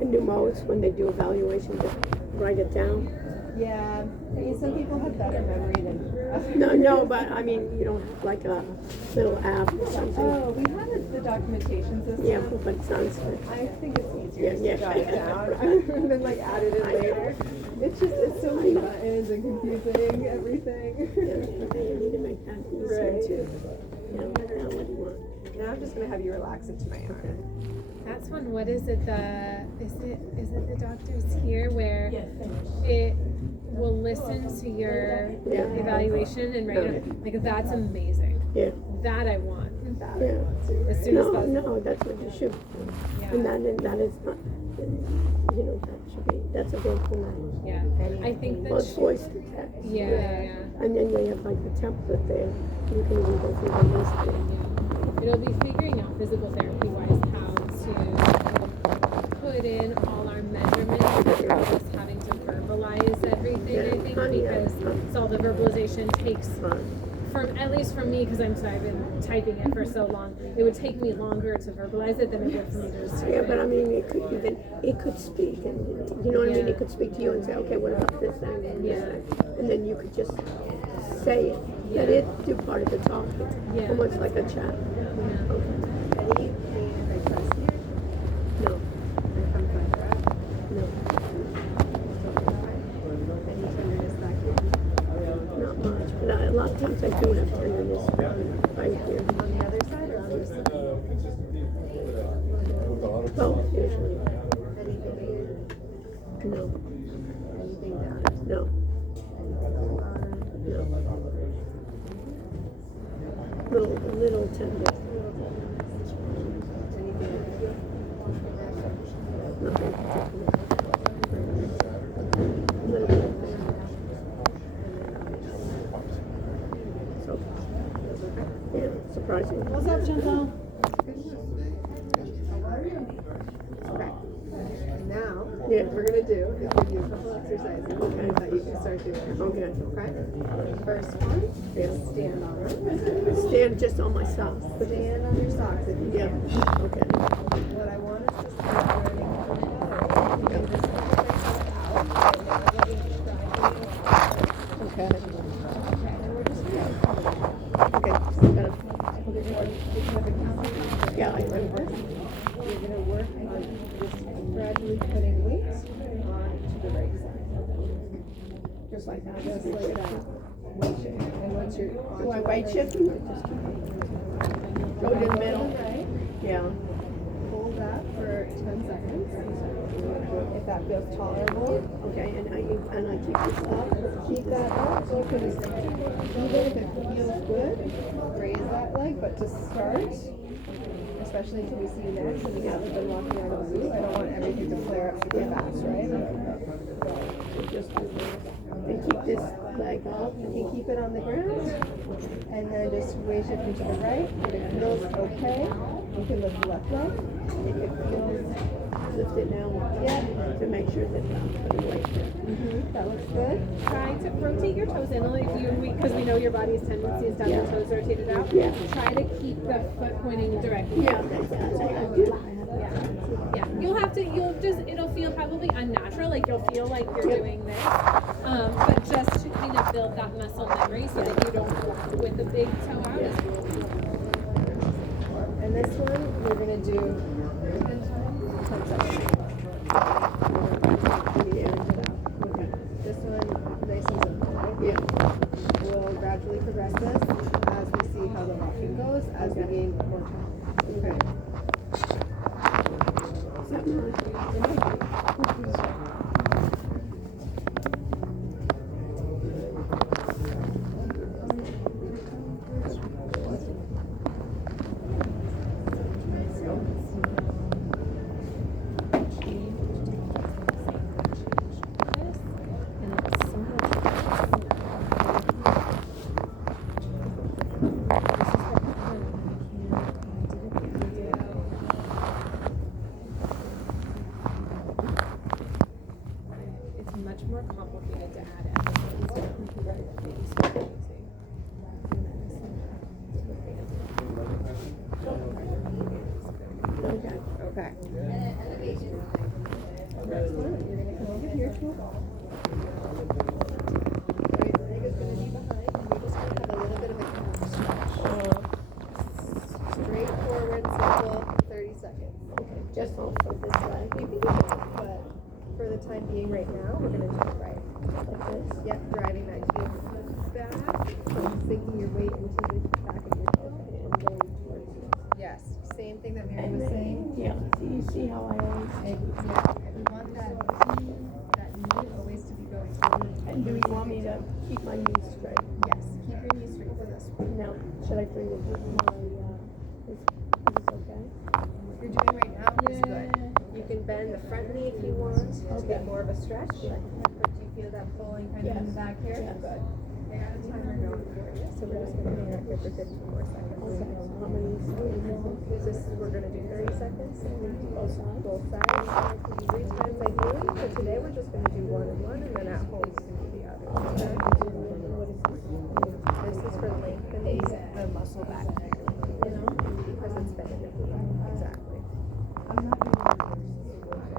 And do most, when they do evaluation, just write it down? Yeah. I mean, some people have better memory than others. No, but I mean, you don't have like a little app or something. Oh, we have the documentation system. Yeah, but it sounds good. I think it's easier Yeah, to jot it down right. and then like add it in later. It's so many buttons and confusing everything. Yeah, you need to make that easier Right. too. You know, what do you want? Now I'm just gonna have you relax into my arm. That's one. What is it? Is it the doctors here where it will listen to your Yeah. evaluation and write it? Like that's amazing. Yeah, That I want. yeah. As soon as No, possible. that's what you should do. Yeah. And that is not, you know, that's a good thing. Yeah. I think Well, it's that. voice to text. Yeah. And then they have like the template there. You can even go through the list there. It'll be figuring out physical therapy wise how to put in all our measurements instead of just having to verbalize everything, I think, because all the verbalization takes from at least from me, because I've been typing it for so long, it would take me longer to verbalize it than it would for me to just Yeah, but I mean, it could speak, and you know what I mean? Yeah. It could speak to you and say, okay, what about this thing and this Yeah. thing? And then you could just say it. Let it do part of the talking. Yeah. Almost like a chat. Okay. Any pain if I press here? No, And come further up. no, Any tenderness back here? not much. But a lot of times I do have tenderness right here. On the other side or on this side? Both usually. Anything here? No, Anything down? no, no. Little tender. Anything here? Nothing. Little bit. So, yeah, surprising. What's up, Chantal? Okay. Now, Yeah. what we're gonna do is give you a couple exercises that you can start doing. Okay. Okay? First one is stand on them. Stand just on my socks. Stand on your socks if you Yeah. can. Okay. What I want us to start learning from you is this out. Okay. And we're just gonna Okay. Yeah, I remember. You're gonna work on just gradually putting weight onto the right side. Just like that. Just like that. Weight shift. And once you're on Do I weight shift? Go to the middle. Right. Yeah. Hold that for 10 seconds. if that feels tolerable. Okay, and I keep this up. Keep that up, so even if it feels good, raise that leg, but to start, especially until we see you next, and we haven't been walking out of the blue, I don't want everything to flare up super fast, right? So just do this. And keep this leg up. You can keep it on the ground, and then just weight shifting to the right. If it feels okay, you can lift the left leg. If it feels, Lift it now. yeah, To make sure that I'm putting weight there. that looks good. Try to rotate your toes in, like because we know your body's tendency is to have your toes rotated out. Yeah. Try to keep the foot pointing directly. Yeah, I do. Yeah, it'll feel probably unnatural, like you'll feel like you're doing this, but just to kind of build that muscle memory so that you don't walk with the big toe out. And this one, we're gonna do 10 seconds. This one, nice and simple, right? Yeah. We'll gradually progress this as we see how the walking goes, as we gain more time. Okay. Is that mine? It's much more complicated to add Okay. Next one, you're gonna come over here to a ball. Right leg is gonna be behind, and you're just gonna have a little bit of a calf stretch. Straightforward, simple, 30 seconds. Okay, just hold for this leg. You can do it, but for the time being right now, we're gonna do it right. Like this. Yep, driving that heel back, sinking your weight into the back of your toe and going towards you. Yes, same thing that Mary was saying. Yeah, you see how I always And we want that knee always to be going forward. And do you want me to keep my knees straight? Yes, keep your knees straight for this one. Now, should I bring it with my, is this okay? What you're doing right now is good. You can bend the front knee if you want to get more of a stretch. But do you feel that pulling kind of in the back here? Yes. Good. I got a timer going for you, so we're just gonna hang out here for 15 more seconds. Okay, so how many We're gonna do 30 seconds. both sides? Both sides. 3 times ideally. So today we're just gonna do one and one, and then at home you can do the other. Okay? This is for lengthening the muscle back, you know, because it's been in the knee. Exactly.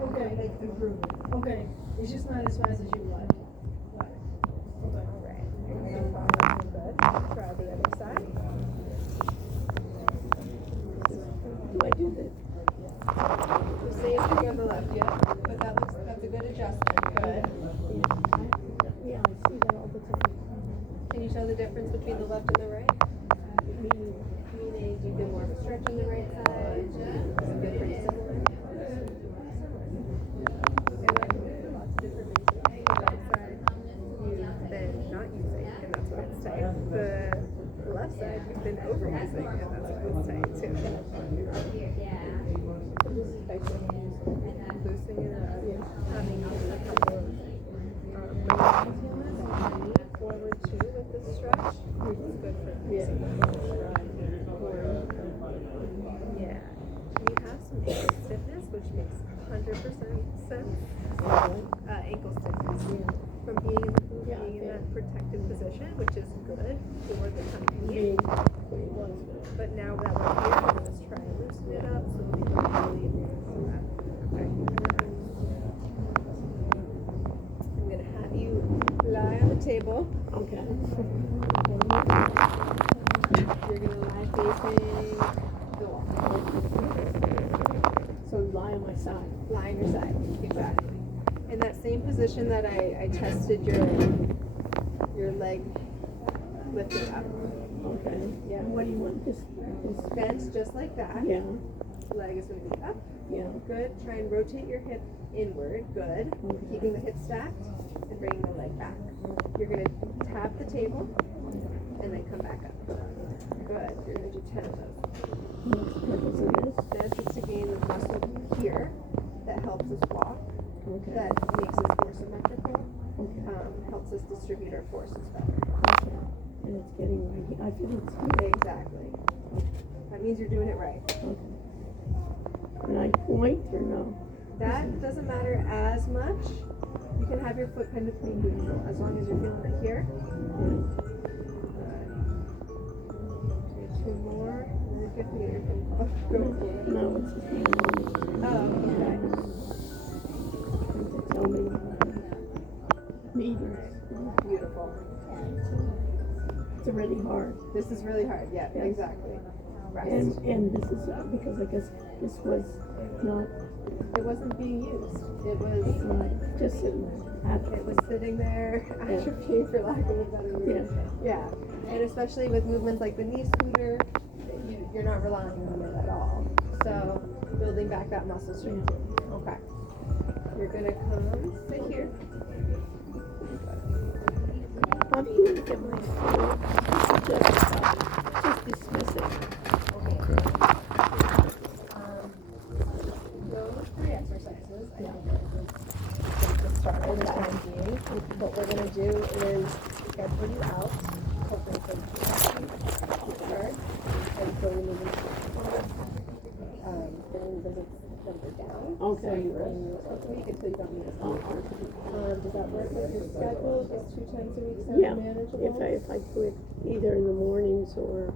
Okay, improvement. Okay, it's just not as fast as you like. Alright. Good. Try the other side. Do I do this? The same thing on the left, yeah. But that's a good adjustment. Good. Yeah, I see that all the time. Can you tell the difference between the left and the right? Meaning you get more of a stretch on the right side. Is it good, pretty similar? And lots of different reasons. The right side you've been not using, and that's why it's tight. The left side you've been overusing, and that's why it's tight too. Loosening it up, having a couple of forward too with this stretch. It's good for losing the Yeah. You have some ankle stiffness, which makes 100% sense. Ankle stiffness. From being in the booth, being in that protected position, which is good for the time being. But now that we're here, let's try and loosen it up so we can really advance that. Okay. I'm gonna have you lie on the table. Okay. You're gonna lie facing the wall. So lie on my side. Lie on your side. Exactly. In that same position that I tested your leg lifted up. Okay. Yeah. What do you want? This Bent just like that. yeah. leg is going to be up. Yeah. Good. Try and rotate your hip inward. Good. Keeping the hip stacked and bringing the leg back. You're going to tap the table and then come back up. Good. You're going to do 10 of those. That's just to gain the muscle here that helps us walk. Okay. That makes us more symmetrical. Helps us distribute our forces better. And it's getting right here. I feel it's here. Exactly. That means you're doing it right. Okay. And I point or no? That doesn't matter as much. You can have your foot kind of neutral as long as you're feeling it here. Okay, 2 more. And then get the other thing. Oh, go. No, it's just my Oh, okay. tell me meters. Beautiful. It's already hard. This is really hard. Yeah, Yes. exactly. Rest. And this is because I guess this was not It wasn't being used. It was just sitting at it was sitting there atrophying, for lack of a better word. Yeah. And especially with movements like the knee scooter, you're not relying on it at all. So building back that muscle strength too. Okay. You're gonna come sit here. How do you get my foot? Just dismiss it. Those 3 exercises, I think are to start for the time being. What we're going to do is schedule you out, hopefully for the start, and slowly moving during visits number down. Okay. So you only use once a week until you don't need us anymore. Does that work with your schedule? Just 2 times a week sound Yeah. manageable? If I do it either in the mornings or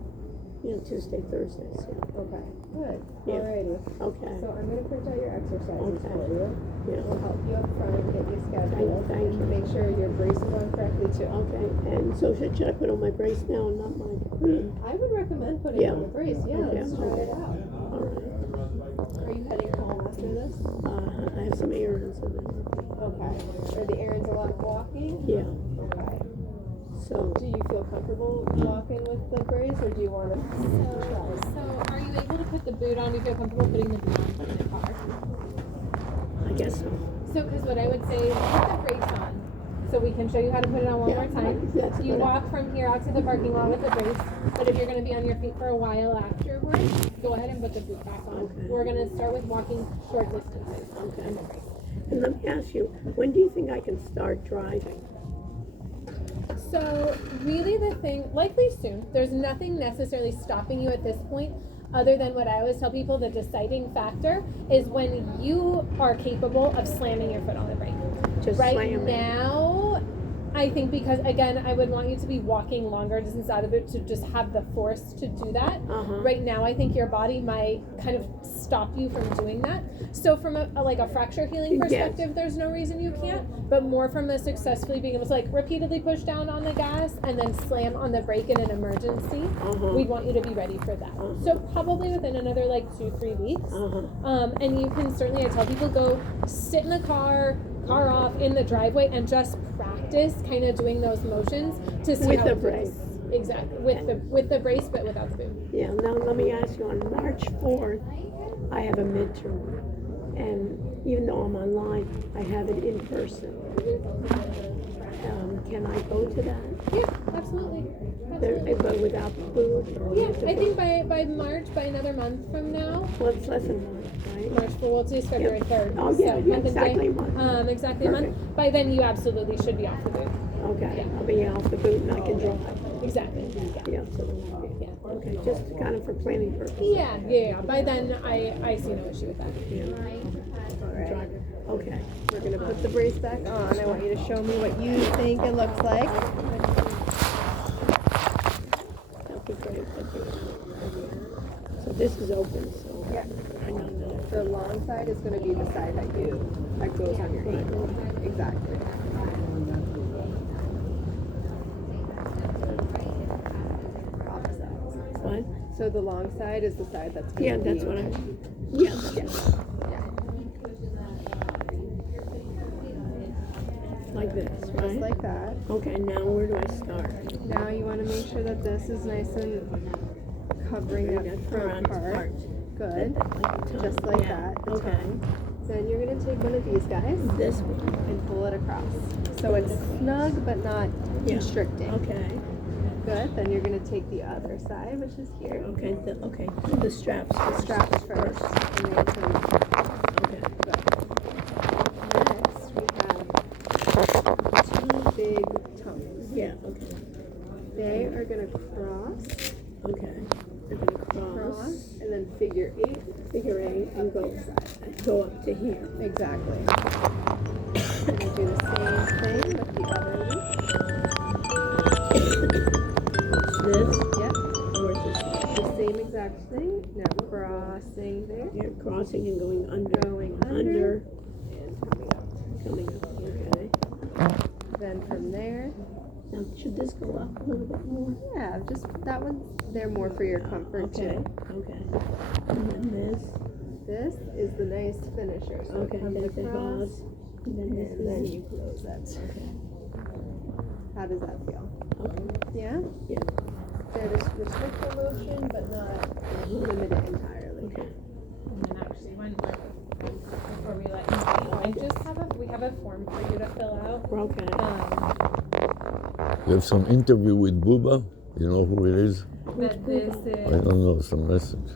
Tuesday, Thursdays. Yeah. Okay, good. Yeah. Alrighty. Okay. So I'm going to print out your exercises Okay. for you. Yeah. We'll help you up front, get you scheduled, Thank you. and make sure your brace is on correctly too. Okay. And so should I put on my brace now and not my I would recommend putting Yeah. on a brace. Yeah, Okay. let's try it out. All right. Are you heading home after this? I have some errands in there. Okay. Are the errands a lot of walking? Yeah. Okay. So Do you feel comfortable walking with the brace, or do you want to try? So are you able to put the boot on? Do you feel comfortable putting the boot on in the car? I guess so. So, because what I would say is put the brace on, so we can show you how to put it on one more time. That's You good. walk from here out to the parking lot with the brace, but if you're going to be on your feet for a while afterwards, go ahead and put the boot back on. Okay. We're going to start with walking short distances. Okay. And let me ask you, when do you think I can start driving? So really the thing, likely soon, there's nothing necessarily stopping you at this point other than what I always tell people, the deciding factor is when you are capable of slamming your foot on the brake. Just Right slamming. now, I think because, again, I would want you to be walking longer distance out of it to just have the force to do that. Uh-huh. Right now, I think your body might kind of stop you from doing that. So from a fracture healing Yes. perspective, there's no reason you can't, but more from a successfully being able to repeatedly push down on the gas and then slam on the brake in an emergency. Uh-huh. We'd want you to be ready for that. So probably within another 2-3 weeks. Uh-huh. And you can certainly, I tell people, go sit in the car off in the driveway and just practice kind of doing those motions to see With how the it feels. brace. Exactly. With the brace, but without the boot. Yeah, now let me ask you, on March 4th, I have a midterm. And even though I'm online, I have it in person. Can I go to that? Yeah, absolutely. But without the boot? Or Yeah, with the I boot? think by March, by another month from now, Well, it's less than March, right? March 4th, well, today's February 3rd. Oh, yeah, so yeah, month and exactly day. a month. Exactly a month. Perfect. By then, you absolutely should be off the boot. Okay, I'll be off the boot and I can drive. Exactly. Yeah, so, Yeah. okay, just kind of for planning purposes. Yeah. By then, I see no issue with that. Alright. Okay. We're going to put the brace back on. I want you to show me what you think it looks like. That'd be great. So this is open, so Yeah. I know that. The long side is going to be the side that goes on your ankle. Exactly. Opposite. What? So the long side is the side that's going Yeah, to be... that's what I'm, yeah, like this, Just right? like that. Okay, now where do I start? Now you want to make sure that this is nice and covering that front part. Good. Just like that. the Okay. tongue. Then you're gonna take one of these guys This one. and pull it across. So it's snug but not Yeah. constricting. Okay. Good. Then you're gonna take the other side, which is here. Okay. Okay. The straps. The strap is first, and then to the Okay. next we have two big tongues. Yeah. Okay. They are gonna cross, Okay. They're gonna cross. and then figure 8. Figure 8 and go up to here. Exactly. We're gonna do the same thing with the other loop. This. Yep. Or is this? The same exact thing. Now crossing there, You're crossing and going under. going under, Under. and coming up. Coming up. Okay. Then from there, Now, should this go up a little bit more? yeah, just that one's there more for your comfort Okay. too. Okay. And then this. This is the nice finisher. So Okay. it comes Then it across, goes. And then this. and then you close it. Okay. How does that feel? Okay. Yeah? Yeah. There to restrict the motion, but not limit it entirely. Okay. And then actually one more before we let you go, I just have a form for you to fill out. Okay. You have some interview with Booba? You know who it is? But this I is don't know, some message.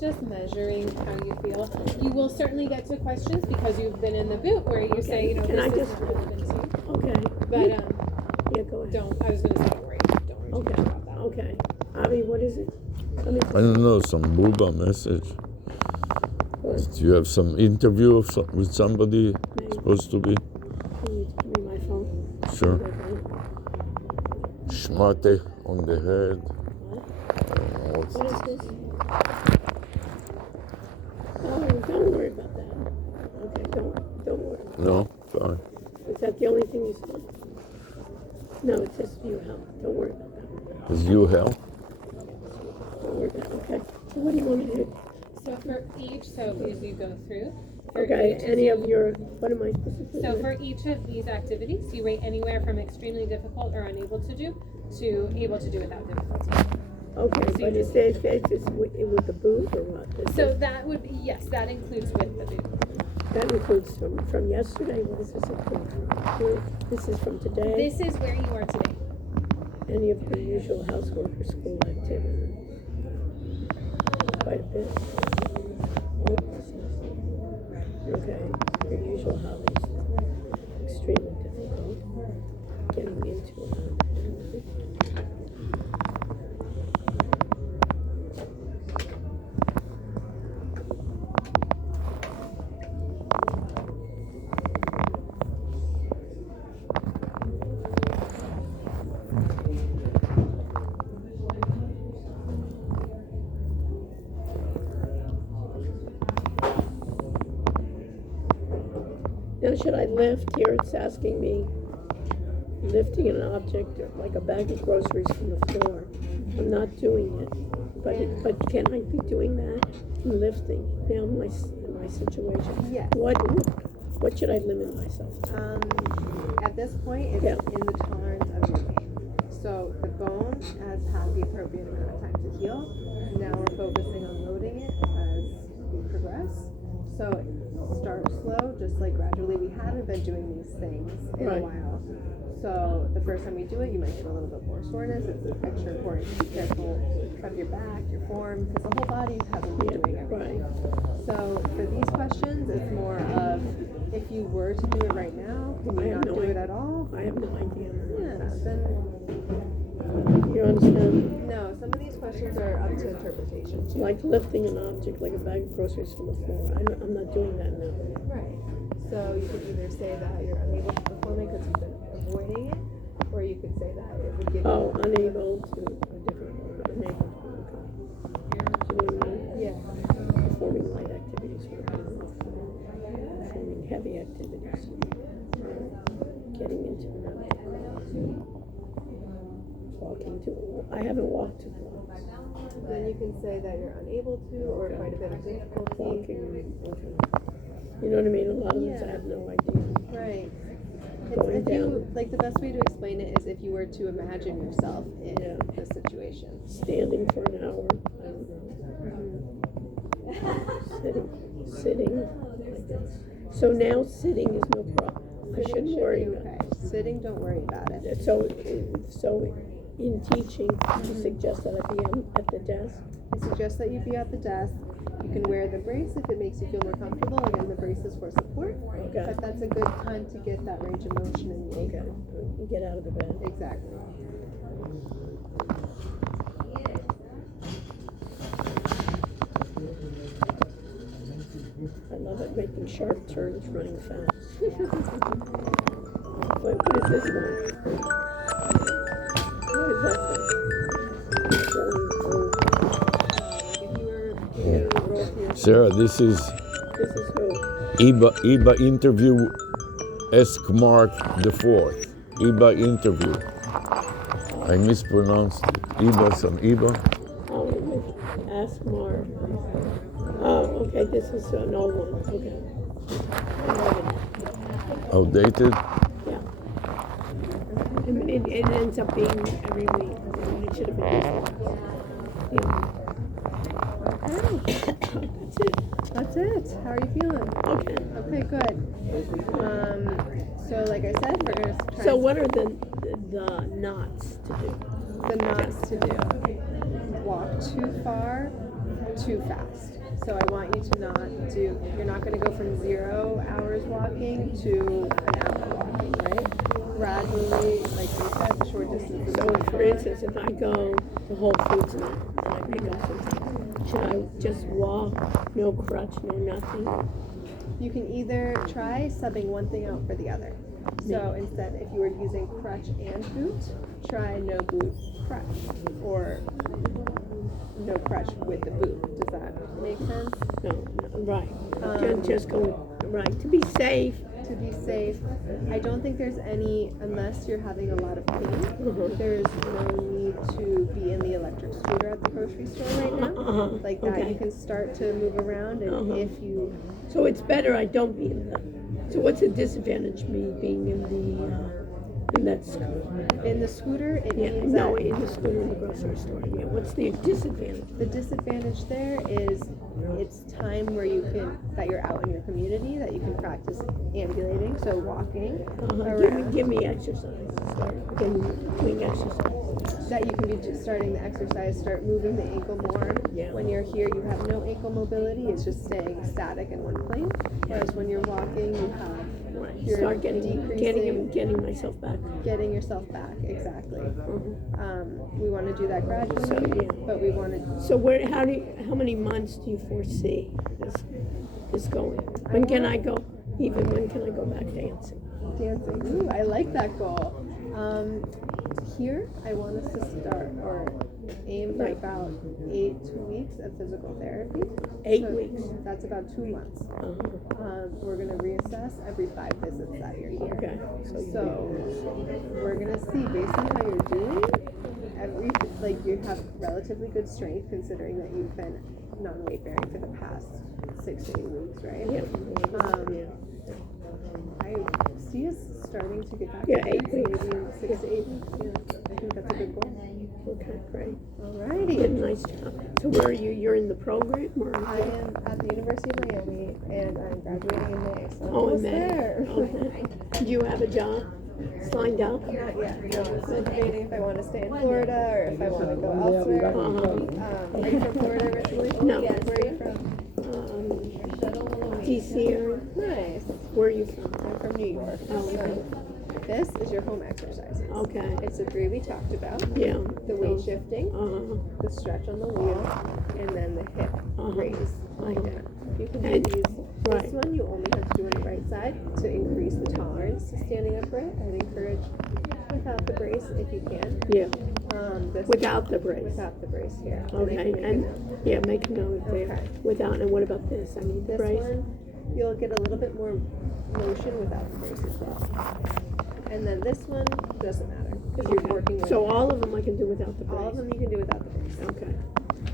just measuring how you feel. You will certainly get to questions because you've been in the boot where you say, you know, Can I this is just- not relevant to you. Okay. But Yeah, go ahead. I was gonna say don't worry too Okay. much about that. Okay. Avi, what is it? Let me I don't know, some Booba message. Do you have some interview with somebody supposed to be? Can you give me my phone? Sure. Okay. Schmate on the head. I don't know what's What is this? Oh, don't worry about that. Okay, don't worry. No? Fine. Is that the only thing you said? No, it says you help. Don't worry about that. Is you help? Don't worry about that. Okay. So what do you want me to do? So for each, as you go through. for Okay, each any of you- your, what am I supposed to put? So in for each of these activities, you rate anywhere from extremely difficult or unable to do to able to do without difficulty. Okay, so you but it just- says it's with the boot or what? So that would be, yes, that includes with the boot. That includes from yesterday. What does this include? This is from today. This is where you are today. Any of your usual housework or school activities? Quite a bit. Okay, your usual hobbies. Extremely difficult. Getting into it. Now, should I lift? Here it's asking me, lifting an object like a bag of groceries from the floor. I'm not doing it, but can I be doing that? I'm lifting. Now my situation. Yes. What should I limit myself to? At this point, it's Yeah. in the tolerance of your pain. So the bone has had the appropriate amount of time to heal. Now we're focusing on loading it as we progress. So start slow, just like gradually. We haven't been doing these things in Right. a while. So the first time we do it, you might get a little bit more soreness. It's extra important to be careful of your back, your form, because the whole body hasn't been doing everything. So for these questions, it's more of if you were to do it right now, can I you have not no do it idea. at all? I have no idea. Yeah, then You understand? no. Some of these questions are up to interpretation too. Like lifting an object like a bag of groceries from the floor. I'm not doing that now. Right. So you could either say that you're unable to perform it because you've been avoiding it, or you could say that it would give you Oh, unable to, a different word, unable to, okay. So what do you mean? yeah. Performing light activities, performing heavy activities, getting into an object, walking to, I haven't walked too far. Then you can say that you're unable to, or quite a bit of difficulty. Walking, okay. You know what I mean? A lot of this I Yeah. have no idea. Right. It's, Going if you down. like, the best way to explain it is if you were to imagine yourself in Yeah. the situation. Standing for an hour, I don't know. Sitting. So now sitting is no problem. I shouldn't worry about Okay. Sitting, don't worry about it. it. So in teaching, you suggest that I be at the desk? I suggest that you be at the desk. You can wear the brace if it makes you feel more comfortable. Again, the brace is for support. Okay. But that's a good time to get that range of motion in the ankle. Get out of the bed. Exactly. I love it, making sharp turns, running fast. Wait, what is this one? What is that thing? If you were to roll to your Sarah, this is This is who? IBA interview Mark the Fourth. IBA interview. I mispronounced it. IBA, some IBA. Oh, ask Mark. Oh, okay, this is an old one, okay. Outdated. Yeah. And it ends up being every week. It should have been this one. Yeah. That's it. That's it. How are you feeling? Okay. Okay, good. So like I said, we're gonna try So what are the knots to do? the knots to do. Walk too far, too fast. So I want you to not do, you're not gonna go from 0 hours walking to an hour walking, right? Gradually, like you said, short distances. So for instance, if I go to Whole Foods and I pick up something, should I just walk, no crutch, no nothing? You can either try subbing one thing out for the other. So instead, if you were using crutch and boot, try no boot crutch, or no crutch with the boot. Does that make sense? No, right. Just go, right, to be safe. To be safe, I don't think there's any, unless you're having a lot of pain, there's no need to be in the electric scooter at the grocery store right now. Like that, Okay. you can start to move around, and if you, So it's better I don't be in the, so what's the disadvantage me being in that scooter? in the scooter, it Yeah, means no, that in the scooter in the grocery store, yeah, what's the disadvantage? the disadvantage there is it's time where you can, that you're out in your community, that you can practice ambulating, so walking around. Give me exercise, start doing exercise. That you can be just starting the exercise, start moving the ankle more. Yeah. When you're here, you have no ankle mobility, it's just staying static in one plane. Whereas when you're walking, you have, Right, you're start getting myself back. getting yourself back, exactly. We want to do that gradually, So, yeah. but we want to, So how many months do you foresee this going? When can I go back dancing? dancing. Ooh, I like that goal. Here, I want us to start or aim for about 8 weeks of physical therapy. 8 weeks. That's about 2 months. We're going to reassess every 5 visits that you're here. Okay. So we're going to see, based on how you're doing, you have relatively good strength considering that you've been non-weight bearing for the past 6 to 8 weeks, right? Yeah. I see us starting to get back Yeah, to 8 maybe weeks. 6 to 8 weeks. Yeah, I think that's a good goal. Okay, great. Alrighty. Nice job. So where are you? You're in the program or? I am at the University of Miami, and I'm graduating in May. So I'm Oh, in almost May. there. Okay. Do you have a job lined up? Not yet. No, I'm still debating if I want to stay in Florida or if I want to go elsewhere. Are you from Florida originally? No. Yes. Where are you from? DC area? Nice. Where are you from? I'm from New York. Oh, okay. So this is your home exercises. Okay. It's the 3 we talked about. Yeah. The weight shifting, the Uh-huh. stretch on the wheel, and then the hip raise. Like that. You can do And- these. right. This one you only have to do on the right side to increase the tolerance to standing upright. I'd encourage without the brace if you can. Yeah. This Without the brace. Without the brace here. Okay. And yeah, make a note there. Okay. Without. And what about this? I need the This brace. one, you'll get a little bit more motion without the brace as well. And then this one doesn't matter because you're working with So all of them I can do without the brace. all of them you can do without the brace. Okay.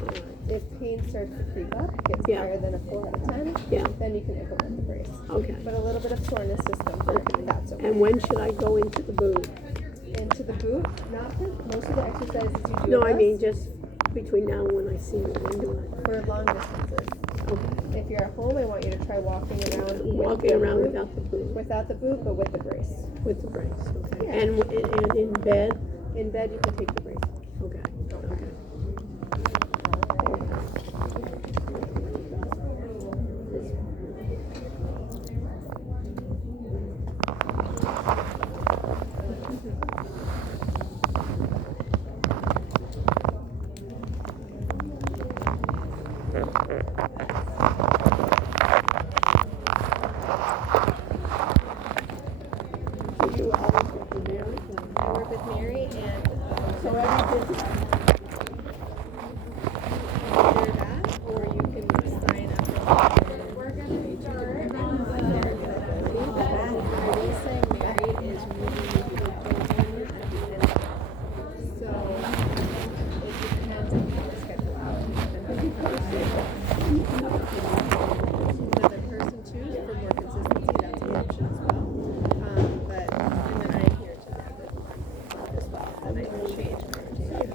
All right. If pain starts to creep up, gets Yeah. higher than a 4 out of 10, Yeah. then you can implement the brace. Okay. But a little bit of soreness discomfort, that's okay. And when should I go into the booth? Into the boot, not for most of the exercises you do No, with I us, mean just between now and when I see you. When do I? for long distances. If you're at home, I want you to try walking around. Walking around without the boot. Without the boot, but with the brace. With the brace, okay. Yeah. And in bed? In bed, you can take the brace. Okay, okay. I work with Mary and So everything, either that or you can sign up. We're gonna start I will say Mary is really good at the end. So it depends on how the schedule out. Another person too for more consistency, that's an option as well. But and then I'm here to run as well. And I can change my rotation.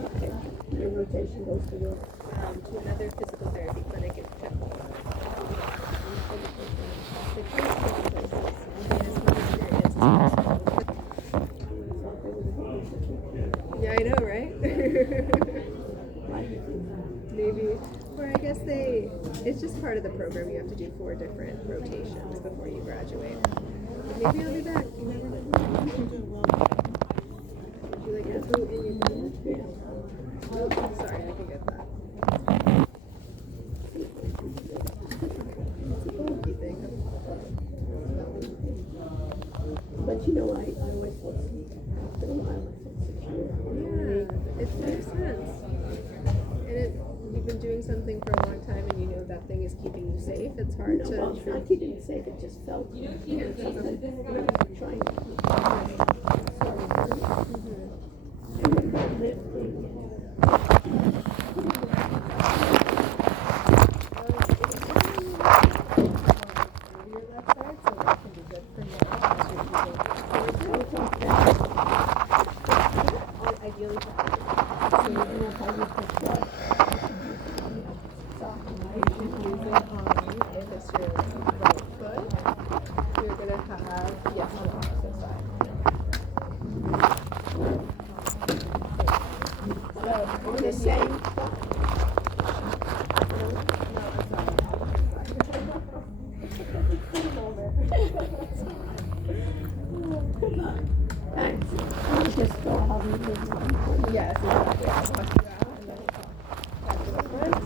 your rotation goes to the, To another physical therapy clinic in Temple. The case takes places. Yeah, I know, right? Maybe, or I guess it's just part of the program. You have to do 4 different rotations before you graduate. Maybe I'll be back. You never know. Would you like the boot in your bed? Yeah. Oh, sorry, I can get that. but you know, I always feel, after a while, I feel secure. Yeah, it makes sense. And you've been doing something for a long time and you know that thing is keeping you safe. It's hard to. Well, it's not keeping it safe, it just felt, trying to keep lifting. Your left side, so that can be good for now. Ideally, so you know how you prescribe. You should use it on if it's your right foot. You're gonna have yes on the opposite side. So The same. Thanks. I'll just go out and do one. Yes, exactly. I'll walk you out and then back to the front.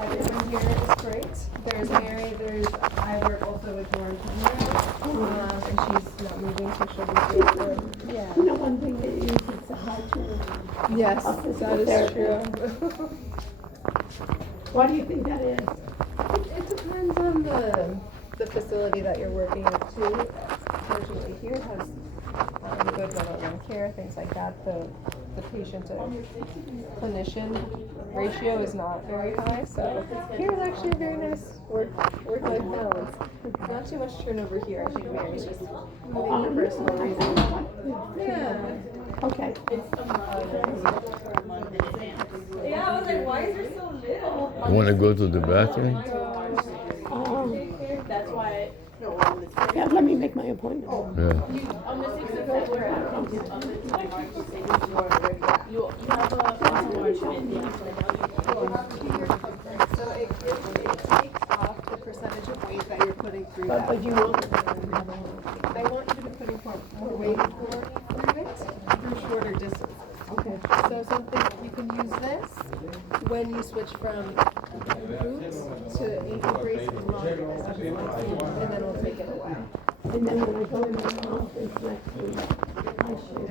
Everyone here is great. There's Mary, I work also with Lauren Conrad, and she's not moving, so she'll be here for, yeah. You know, one thing they use is the how-to. Yes, that is true. Why do you think that is? It depends on the facility that you're working at too. Fortunately here has good one-on-one care, things like that. The patient to clinician ratio is not very high, so here is actually a very nice work-life balance. Not too much turnover here. I think Mary's just moving for personal reasons. Yeah. Okay. Yeah, I was like, why is there so little? You want to go to the bathroom? That's why. Yeah, let me make my appointment. Yeah. On the 6th of February, you have a So it takes off the percentage of weight that you're putting through that. But you want, I want you to be putting more weight through it through shorter distance. okay. So something, you can use this when you switch from boots to ankle brace and longer distances, and then we'll take it away. And then when I go in the conference next week, I should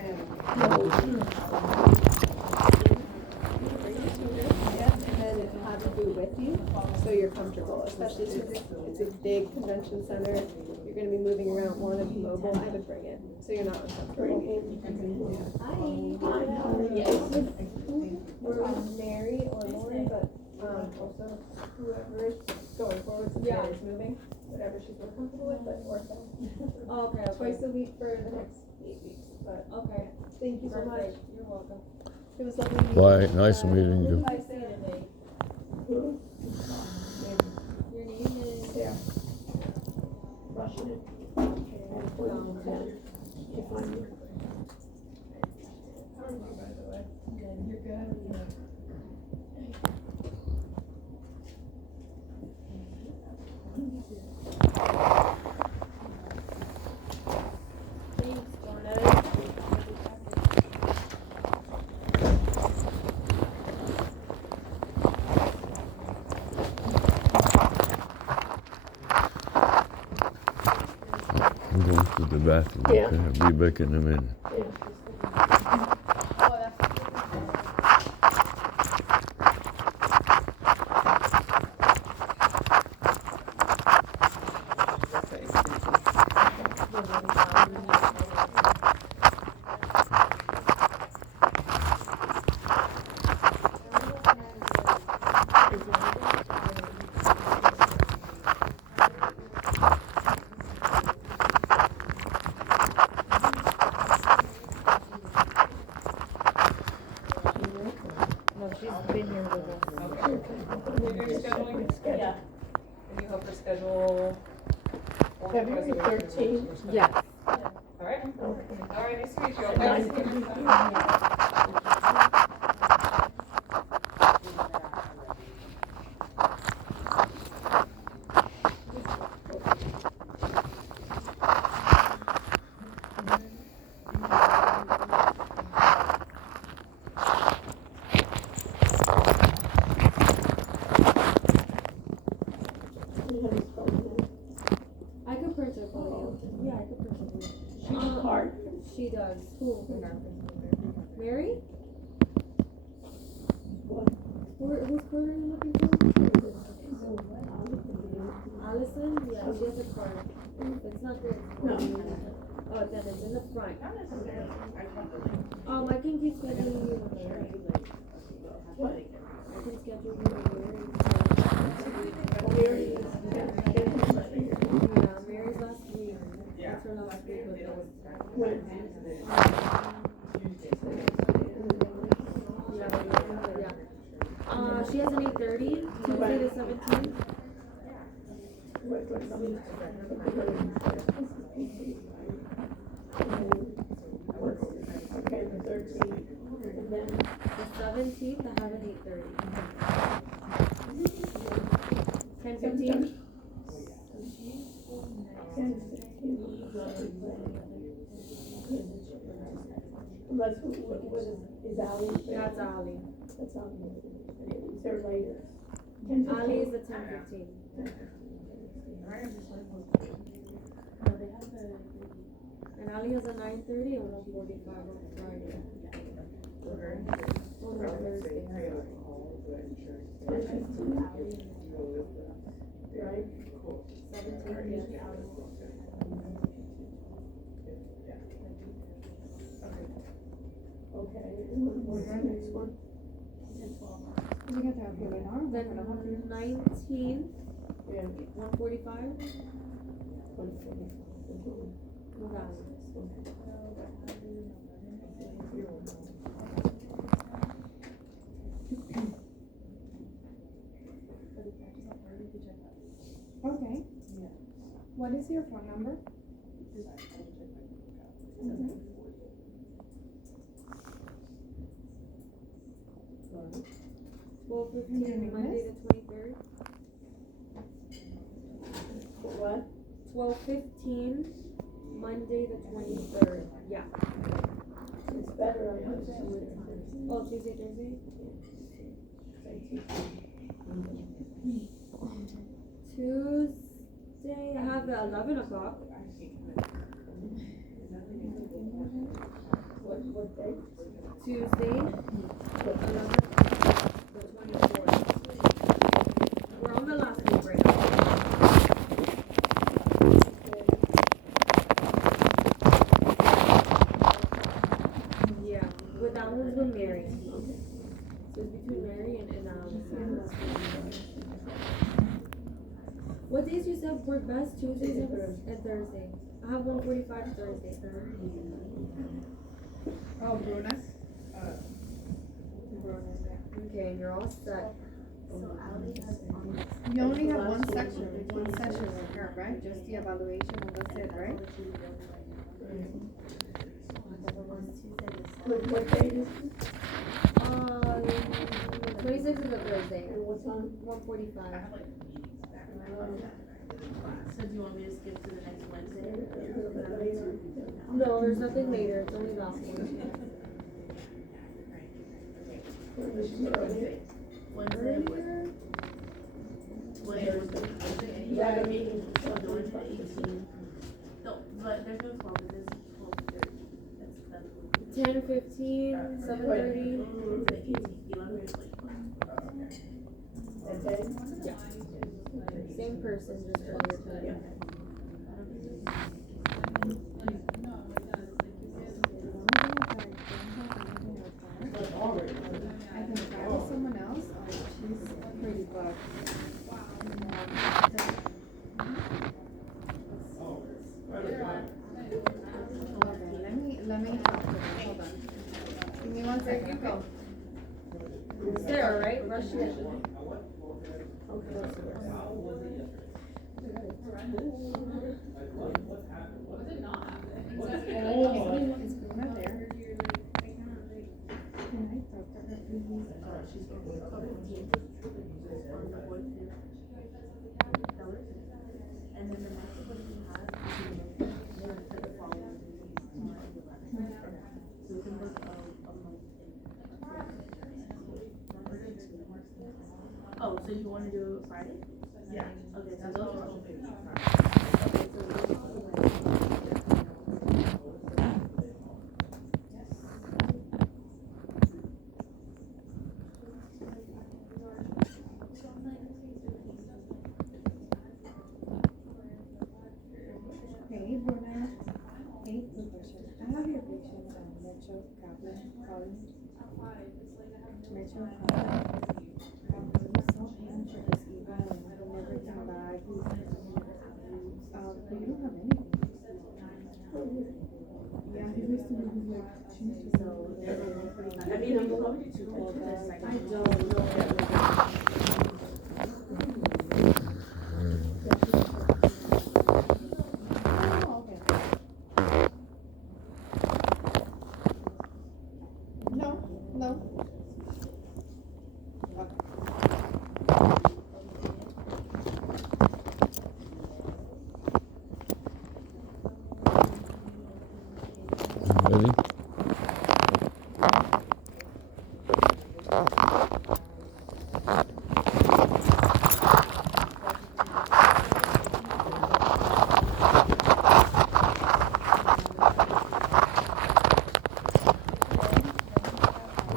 Yes, and then have a boot with you, so you're comfortable, especially since it's a big convention center. You're going to be moving around, want to be mobile. I would bring it, so you're not uncomfortable. We're with Mary or Lauren, but also whoever is going forward since Mary's moving, whatever she's more comfortable with, but ortho. okay. Twice a week for the next 8 weeks. But Okay. thank you so much. You're welcome. It was lovely meeting Bye. you. Nice meeting you. Who? Your name is? There. Rushing it. And put it on 10. If I'm. You're good. Thanks, Jonah. I'm going to the bathroom. Yeah. Okay? I'll be back in a minute. No, she's been here with us. Yeah. And you hope to schedule? February 13th. Yes. Alright, alright, nice to meet you. Okay. 9:30 p.m. I could print it for you. Yeah, I could print it for you. Hard. She does. Who? Mary? Whose card are you looking for? Allison? Yeah, she has a card. It's not good. No. Oh, then it's in the front. I can keep scheduling you with Mary. What? I can schedule you with Mary. Mary. Yeah, Mary's last week. That's her last week with us. When? Yeah. She has an 8:30, Tuesday the 17th. Okay, the 13th. And then The 17th, I have an 8:30. 10:15? 10:15. Unless, what is Ali? That's Ali. That's Ali. Is there later? Ali is the 10:15. And Ali has a 9:30 and 1:45 on Friday. Oh, no, Thursday. 10:15. Right? 17th, yes. Okay, what's the next one? We got that webinar. Then 19th, Yeah. 1:45 1:45. with Ali. Okay. What is your phone number? 12:15, Monday the 23rd. What? 12:15, Monday the 23rd. Yeah. It's better on Tuesday. Oh, Tuesday, Thursday? Tuesday, I have 11 o'clock. What day? Tuesday, 11 o'clock, the 24th. We're on the last week right now. Yeah, but that one's with Mary. So it's between Mary and what days you said work best? Tuesdays and Thursday. I have 1:45 Thursday. Oh, Bruna. Okay, and you're all set. You only have one session with her, right? Just the evaluation and that's it, right? What date is it? 26th is a Thursday. And what time? 1:45. So do you want me to skip to the next Wednesday? No, there's nothing later. It's only that one. Wednesday. You have a meeting So on the the Wednesday 18th. 18th. No, but there's no 12, it is 12:30. That's 10:15, 7:30. Wednesday 18th, 11 is like. Okay? Same person, just earlier time. I can try with someone else, she's pretty booked. Okay, let me talk to her, hold on. Give me one second, okay? Sarah, right? Rush Channel. Is Bruna there? Can I talk to her, please? She's going to on the 4th. And then the next one we have is for the following week. So we can look a month in. Oh, so you want to do it Friday? Yeah. Okay, so those are all Friday. Okay, so those are Hey, Bruna. Hey, quick question. I have your patient, Metro Kaplan calling. Metro Kaplan. He's so anxious, even, he'll never come back. But you don't have anything. Yeah, he used to be like, I mean, I'm going to because like, I don't know. Oh, okay. No. Ready?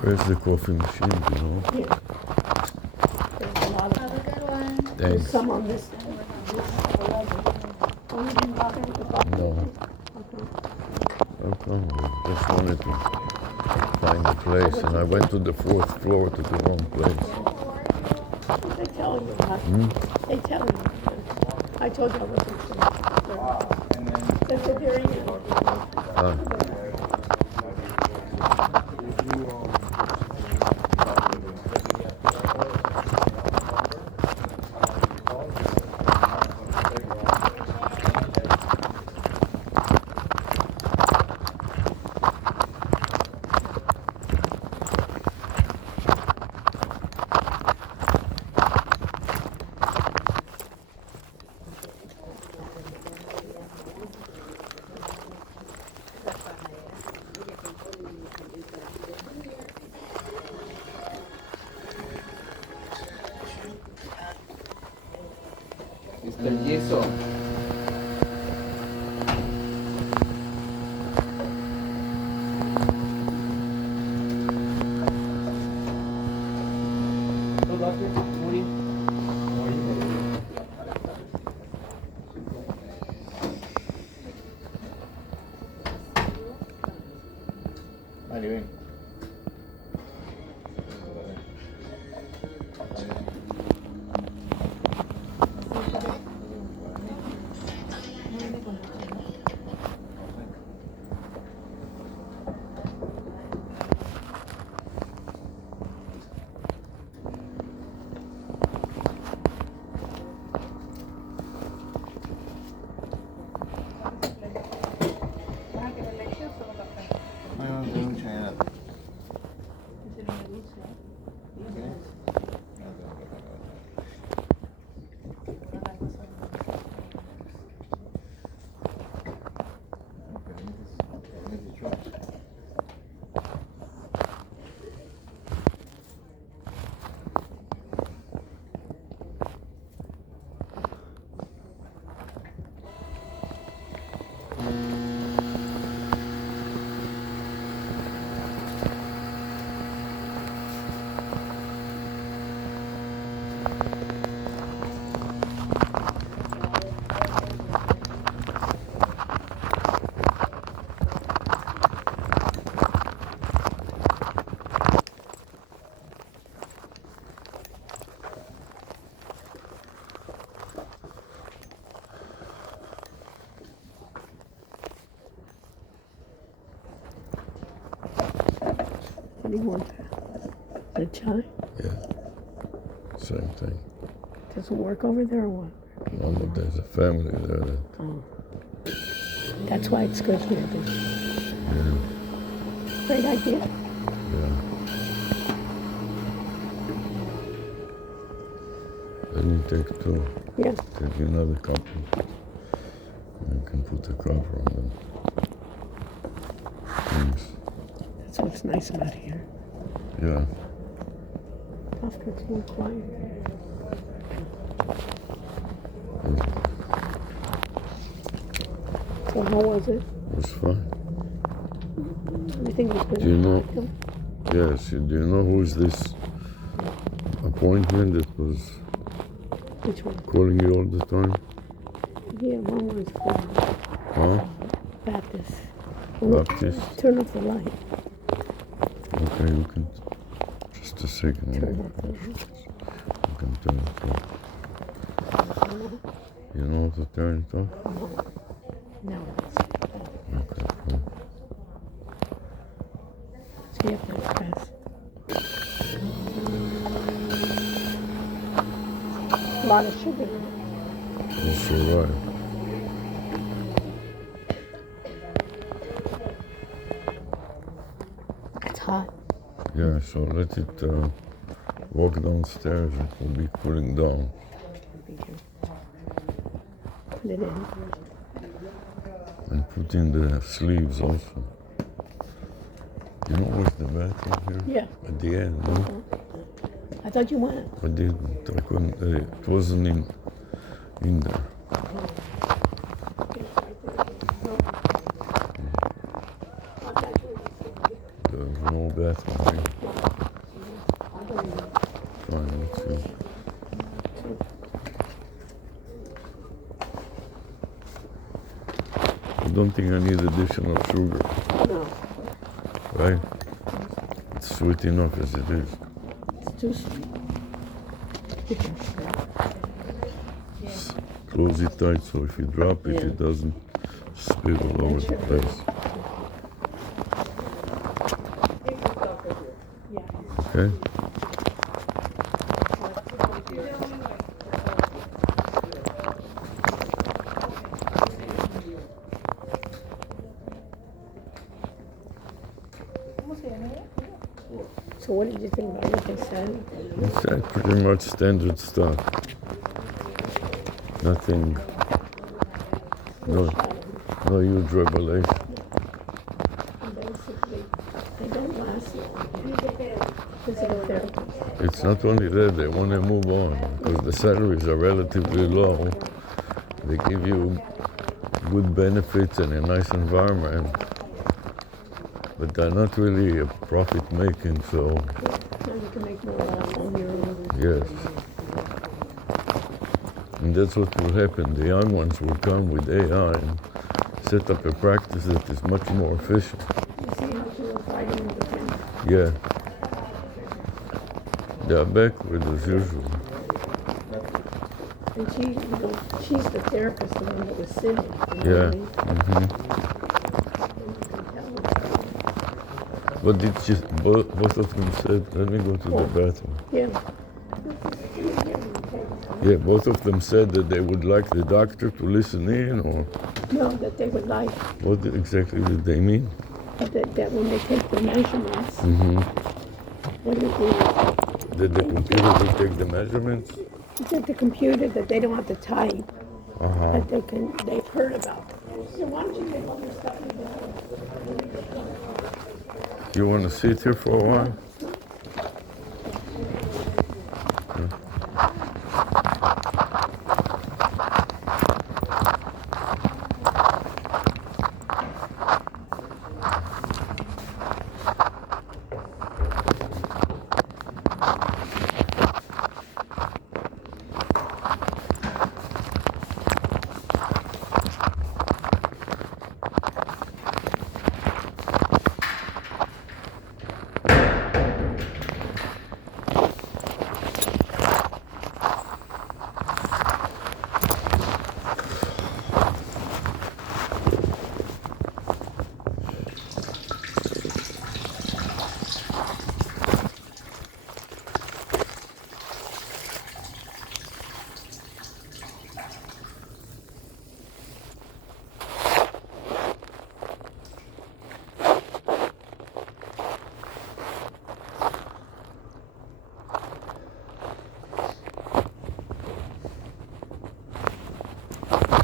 Where's the coffee machine, you know? There's a lot of, Have a good one. there's Thanks. some on this. Only been talking to the No. Okay. I just wanted to find a place, and I went to the 4th floor to the wrong place. They tell you, huh? They tell you. I told you I wasn't sure. That's a hearing. Ah. Mr. Yeso. So, Doctor, good morning. How are you? How are you doing? What do you want? The chai? Yeah. Same thing. Doesn't work over there or what? No, but there's a family there that, Oh. That's why it's good here then. yeah, Great idea. yeah. Let me take two. Yeah. Take another couple. And you can put the cover on them. Things. That's what's nice about here. Yeah. After it's more quiet. So how was it? It was fun. Everything was good. Do you know? Yes. Do you know who's this appointment that was Which one? calling you all the time? Yeah, one was for Huh? Baptist. Baptist? Turn off the light. Okay, you can. Just a second. Turn off the light. You can turn it off. You know how to turn it off? No. Okay, cool. So you have to press. A lot of sugar. You'll survive. It's hot. Yeah, so let it walk downstairs. It will be cooling down. Put it in. And put in the sleeves also. You know where's the bathroom here? Yeah. At the end, no? I thought you went. I didn't. I couldn't. It wasn't in there. There's no bathroom here. Fine, let's see. I don't think I need additional sugar, No. right? It's sweet enough as it is. It's too sweet. Close it tight so if you drop it, it doesn't spill all over the place. Okay? So what did you think about what they said? It's pretty much standard stuff. Nothing, no huge revelation. Basically, they don't last long. Physical therapy. It's not only that, they want to move on because the salaries are relatively low. They give you good benefits and a nice environment, but they're not really profit making, so Now you can make more on your own. yes. And that's what will happen. The young ones will come with AI and set up a practice that is much more efficient. You see how she was fighting in the pen? Yeah. They are backward as usual. And she, she's the therapist, the one that was sitting. Yeah. But did just both of them said, let me go to the bathroom. Yeah. Yeah, both of them said that they would like the doctor to listen in, or No, that they would like, what exactly did they mean? that when they take the measurements, what do you do? That the computer will take the measurements? That the computer, that they don't have to type, that they can, they've heard about. So why don't you take all your stuff and go? You want to sit here for a while? Bye.